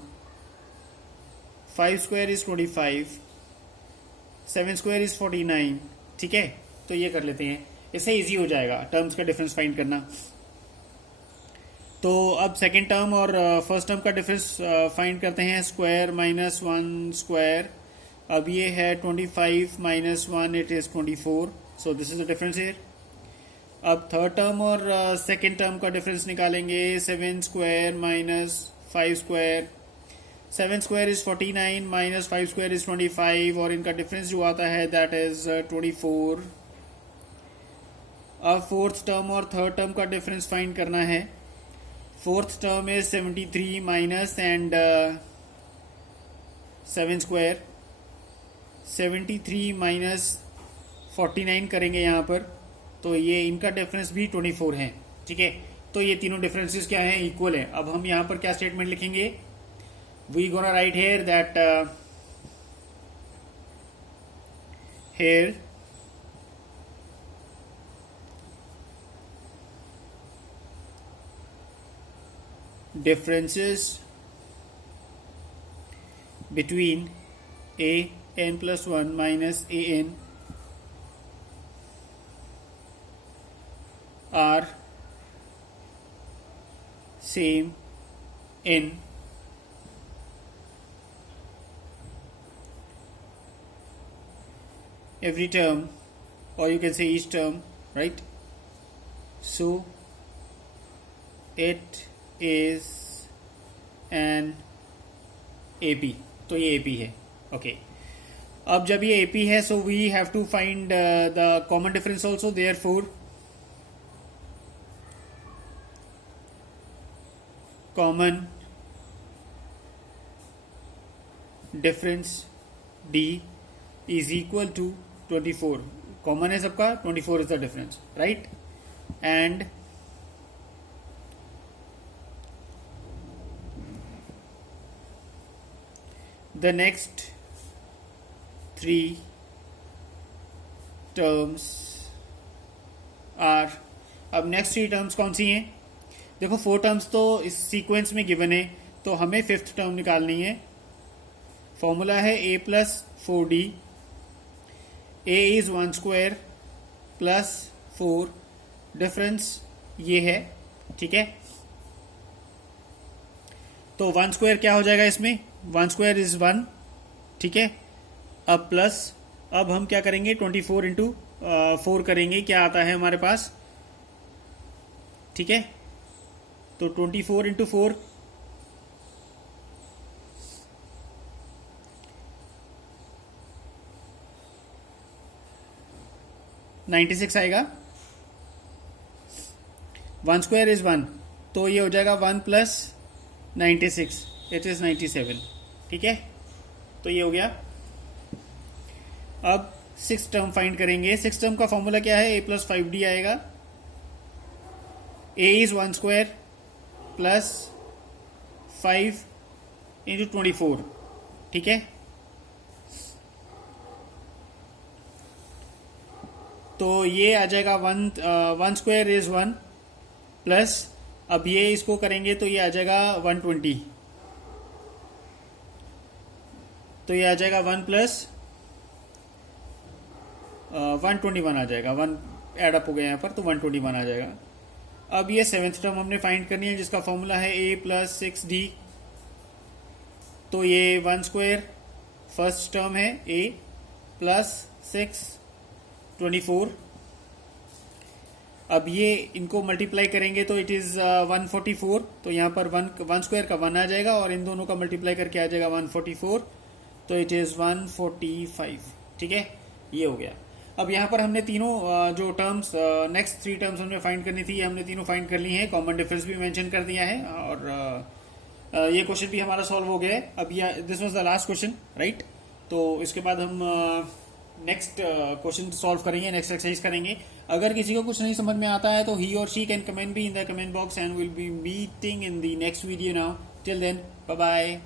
5 square is 25, 7 square is 49। ठीक है, तो ये कर लेते हैं, इससे इजी हो जाएगा टर्म्स का डिफरेंस फाइंड करना। तो अब सेकेंड टर्म और फर्स्ट टर्म का डिफरेंस फाइंड करते हैं। स्क्वायर माइनस 1 स्क्वायर, अब ये है 25 minus 1, it is 24। So this is the difference here. अब थर्ड टर्म और सेकेंड टर्म का डिफरेंस निकालेंगे। 7 square minus 5 square, 7 square is 49 minus 5 square is 25, और इनका डिफरेंस जो आता है दैट इज 24। अब फोर्थ टर्म और थर्ड टर्म का डिफरेंस फाइंड करना है। Fourth term is 73 minus and 7 square, 73 minus 49 करेंगे यहाँ पर, तो ये इनका डिफरेंस भी 24 है। ठीक है, तो ये तीनों डिफरेंसेस क्या हैं? इक्वल है। अब हम यहाँ पर क्या स्टेटमेंट लिखेंगे? We gonna write here that here differences between a n plus 1 minus a n are same in every term, or you can say each term, right? So it is an AP। तो ये AP है। Okay, अब जब ये AP है so we have to find the common difference also. Therefore common difference D is equal to 24। Common है सबका, 24 is the difference, right? And the next 3 terms are। अब नेक्स्ट 3 टर्म्स कौन सी हैं? देखो 4 टर्म्स तो इस सीक्वेंस में गिवन है, तो हमें 5th टर्म निकालनी है। फॉर्मूला है a plus 4d। a is 1 square plus 4, difference ये है। ठीक है, तो 1 स्क्वायर क्या हो जाएगा इसमें? 1 स्क्वायर इज 1। ठीक है, अब प्लस, अब हम क्या करेंगे? 24 इंटू 4 करेंगे, क्या आता है हमारे पास? ठीक है, तो 24 इंटू 4, 96 आएगा, 1 स्क्वायर इज 1, तो ये हो जाएगा 1 प्लस 96, इट इज 97। ठीक है, तो ये हो गया। अब 6 टर्म फाइंड करेंगे। 6 टर्म का फॉर्मूला क्या है, a प्लस 5d आएगा। a is 1 square plus 5 into 24। ठीक है, तो ये आ जाएगा 1 स्क्वायर इज 1 प्लस, अब ये इसको करेंगे तो ये आ जाएगा 120, तो ये आ जाएगा 1 प्लस 121 आ जाएगा, 1 एड अप हो गया यहाँ पर, तो 121 आ जाएगा। अब ये 7th टर्म हमने फाइंड करनी है जिसका फॉर्मूला है a प्लस 6d, तो ये 1 स्क्वायर फर्स्ट टर्म है a प्लस 6 24। अब ये इनको मल्टीप्लाई करेंगे तो इट इज 144, तो यहाँ पर 1 स्क्वायर का 1 आ जाएगा और इन दोनों का मल्टीप्लाई करके आ जाएगा 144, तो इट इज 145। ठीक है, ये हो गया। अब यहाँ पर हमने तीनों जो टर्म्स नेक्स्ट 3 टर्म्स हमने फाइंड करनी थी, ये हमने तीनों फाइंड कर ली हैं, कॉमन डिफरेंस भी मेंशन कर दिया है, और ये क्वेश्चन भी हमारा सॉल्व हो गया है। अब ये this was the last question, right. तो इसके बाद हम नेक्स्ट क्वेश्चन सॉल्व करेंगे, नेक्स्ट एक्सरसाइज करेंगे। अगर किसी को कुछ नहीं समझ में आता है तो ही और शी कैन कमेंट भी in the comment box and will be meeting in the next video now. Till then, bye bye.